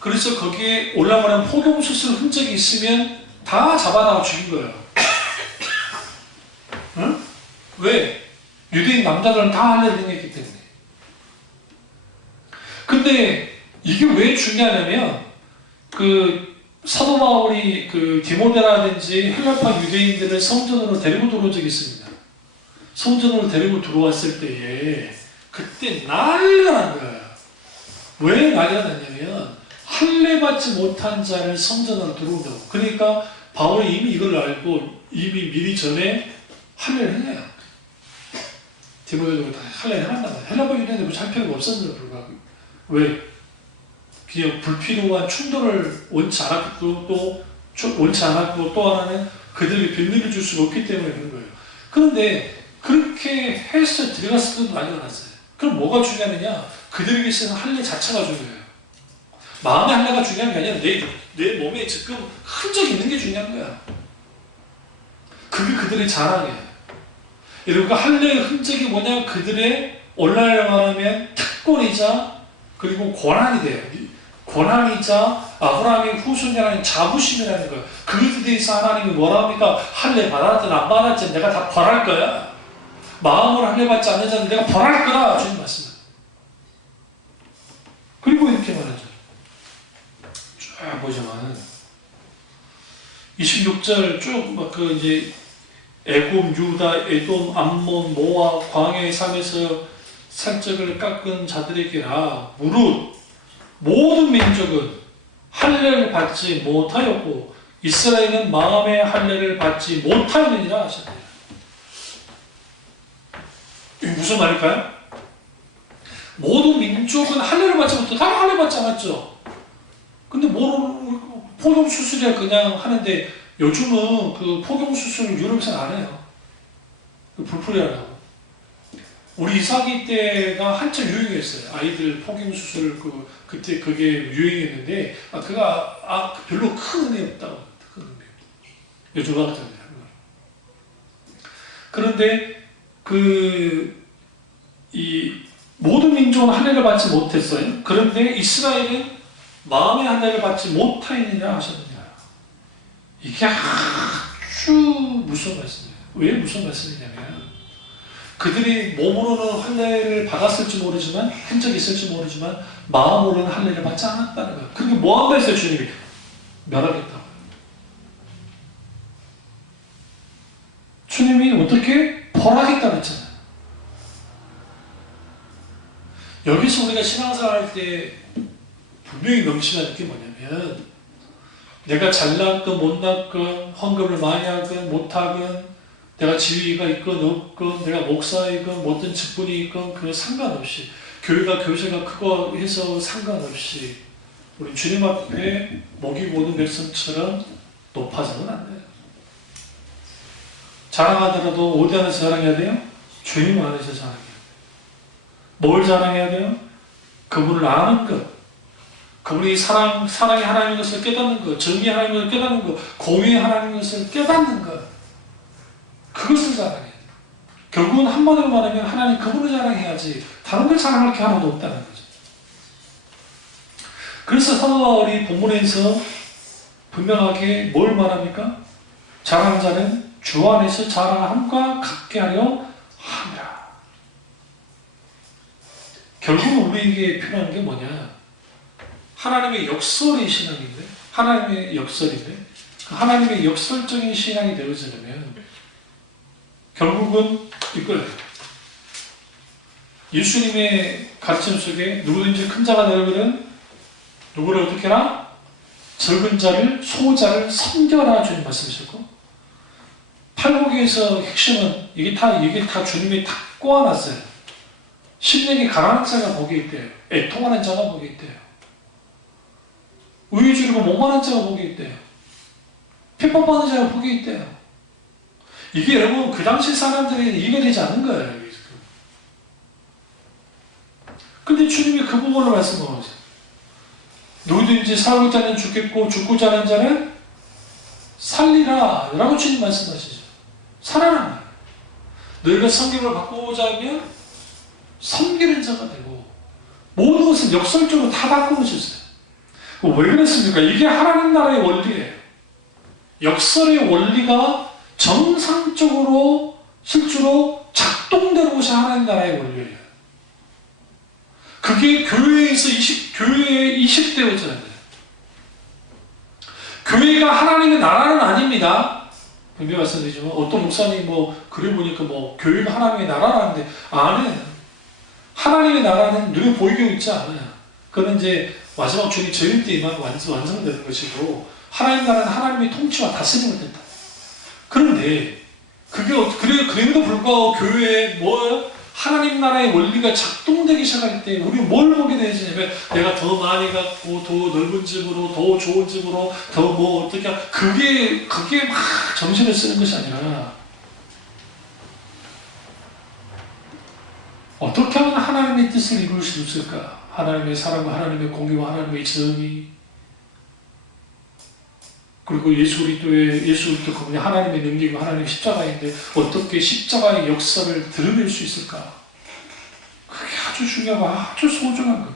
그래서 거기에 올라가는 포경수술 흔적이 있으면 다 잡아나가 죽인 거예요. 응? 왜? 유대인 남자들은 다 할례를 행했기 때문에. 근데 이게 왜 중요하냐면 사도 바울이 디모데라든지 헬라파 유대인들을 성전으로 데리고 들어온 적이 있습니다. 성전으로 데리고 들어왔을 때에 그때 난리가 난 거예요. 왜 난리가 났냐면 할례 받지 못한 자를 성전으로 들어온다고. 그러니까 바울이 이미 이걸 알고 이미 미리 전에 할례를 해요. 디모데도 다 할례를 해놨단 말이에요. 헬라파 유대인들 할 필요가 없었는데 불구하고. 왜? 그냥 불필요한 충돌을 원치 않았고 또 하나는 그들에게 빌미를 줄 수가 없기 때문에 그런 거예요. 그런데 그렇게 해서 들어갔을 때도 난리가 났어요. 그럼 뭐가 중요하느냐? 그들에게 있어서 할례 자체가 중요해요. 마음의 할례가 중요한 게 아니라 내 몸에 지금 흔적이 있는 게 중요한 거야. 그게 그들의 자랑이에요. 여러분, 할례의 흔적이 뭐냐? 그들의 오늘날 말하면 특권이자 그리고 권한이 돼요. 권한이자 아브라함의 후손이라는 자부심이라는 거예요. 그것에 대해서 하나님이 뭐라 합니까? 할례 받았든 안 받았든 내가 다 벌할 거야. 마음으로 할례 받지 않는 자는 내가 벌할 거다. 주님 말씀. 그리고 이렇게 말하죠. 쭉 보지만 26절 쭉 이제 애굽, 유다, 에돔, 암몬, 모압, 광야의 삶에서 살적을 깎은 자들에게라 무릇 모든 민족은 할례를 받지 못하였고 이스라엘은 마음의 할례를 받지 못하였느니라 하셨네요. 이게 무슨 말일까요? 모든 민족은 할례를 받지 못해. 다 할례 받지 않았죠. 근데 포경수술이야 그냥 하는데 요즘은 포경수술을 유럽에서 안 해요. 불풀이하라고. 우리 이삭이 때가 한참 유행했어요. 아이들 포경수술 그때 그게 유행했는데 그가 별로 큰 의미 없다고. 큰 의미. 요즘 같은데. 그런데 이 모든 민족은 할례를 받지 못했어요. 그런데 이스라엘은 마음의 할례를 받지 못하였느냐 하셨느냐. 이게 아주 무서운 말씀이에요. 왜 무서운 말씀이냐면 그들이 몸으로는 할례를 받았을지 모르지만 흔적이 있을지 모르지만 마음으로는 할례를 받지 않았다는 거예요. 그렇게 뭐 한다 했어요 주님이? 멸하겠다고. 주님이 어떻게? 벌하겠다고 했잖아요. 여기서 우리가 신앙생활 할 때 분명히 명심해야 될 게 뭐냐면 내가 잘났건 못났건 헌금을 많이 하건 못하건 내가 지위가 있건 없건 내가 목사이건 어떤 직분이 있건 그건 상관없이 교회가 교세가 크고 해서 상관없이 우리 주님 앞에 목이 고는 백성처럼 높아서는 안 돼요. 자랑하더라도 어디 안에서 자랑해야 돼요? 주님 안에서 자랑해야 돼요. 뭘 자랑해야 돼요? 그분을 아는 것, 그분이 사랑이 하나님인 것을 깨닫는 것, 정의 하나님인 것을 깨닫는 것, 공의 하나님인 것을 깨닫는 것, 그것을 자랑해야 돼요. 결국은 한마디로 말하면 하나님 그분을 자랑해야지 다른 걸 자랑할 게 하나도 없다는 거죠. 그래서 사도 바울이 본문에서 분명하게 뭘 말합니까? 자랑하는 자는 주 안에서 자랑함과 같게 하려 함이라. 결국은 우리에게 필요한 게 뭐냐? 하나님의 역설의 신앙인데, 하나님의 역설인데, 하나님의 역설적인 신앙이 되어지려면 결국은 이거예요. 예수님의 가르침 속에 누구든지 큰 자가 되려면 누구를 어떻게 하나? 적은 자를, 소자를 섬겨라 주님 말씀하셨고, 팔복에서 핵심은 이게 다 주님이 다 꼬아놨어요. 심령이 가난한 자가 거기에 있대요. 애통하는 자가 거기에 있대요. 의유주의고 목마른 자가 복이 있대요. 핍박받는 자가 복이 있대요. 이게 여러분 그 당시 사람들에게 이해가 되지 않는 거예요. 근데 주님이 그 부분을 말씀하고 있어요. 누구든지 살고자 하는 죽겠고 죽고자 하는 자는 살리라 라고 주님 말씀하시죠. 살아난 거예요. 너희가 섬김을 바꾸고자 하면 섬기는 자가 되고 모든 것은 역설적으로 다 바꾸어졌어요. 왜 그랬습니까? 이게 하나님 나라의 원리예요. 역설의 원리가 정상적으로 실제로 작동되는 것이 하나님 나라의 원리예요. 그게 교회에 이식되어져야 돼요. 교회가 하나님의 나라는 아닙니다. 분명히 말씀드리지만 어떤 목사님이 그래 보니까 교회가 하나님의 나라라는데 아니에요. 하나님의 나라는 눈에 보이게 있지 않아요. 그건 이제 마지막 주님 저희 때만 완성되는 것이고 하나님 나라는 하나님의 통치와 다스림을 된다. 그런데 그래도 불구하고 교회에 하나님 나라의 원리가 작동되기 시작할 때 우리는 뭘 보게 되냐면 내가 더 많이 갖고 더 넓은 집으로 더 좋은 집으로 더 어떻게 그게 막 정신을 쓰는 것이 아니라 어떻게 하면 하나님의 뜻을 이룰 수 있을까? 하나님의 사랑과 하나님의 공의와 하나님의 정의 그리고 예수 그리스도 그분이 하나님의 능력이고 하나님의 십자가인데 어떻게 십자가의 역사를 드러낼 수 있을까? 그게 아주 중요하고 아주 소중한 것.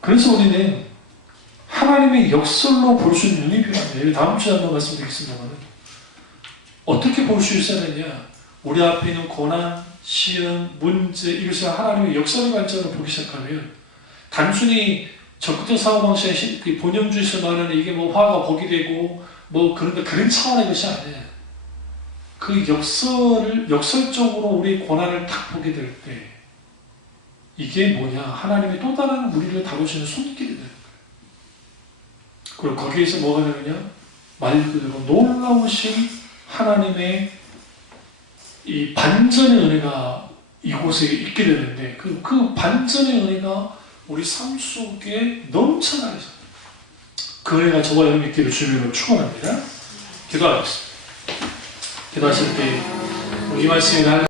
그래서 우리는 하나님의 역설로 볼 수 있는 눈이 필요합니다. 다음 주에 한번 말씀드리겠습니다만 어떻게 볼 수 있어야 되냐? 우리 앞에 있는 고난, 시험, 문제 이것을 하나님의 역설의 관점으로 보기 시작하면 단순히 적극적 사고방식의 본영주의에서 말하는 이게 화가 복이 되고 그런 차원의 것이 아니에요. 그 역설적으로 우리 고난을 딱 보게 될 때 이게 뭐냐? 하나님의 또 다른 우리를 다루시는 손길이 되는 거예요. 그리고 거기에서 뭐가 되느냐? 말 그대로 놀라우신 하나님의 이 반전의 은혜가 이곳에 있게 되는데 그 반전의 은혜가 우리 삶 속에 넘쳐나요. 그 은혜가 저와 여러분 있기를 주님으로 축원합니다. 기도하겠습니다. 기도하실 때 이 말씀이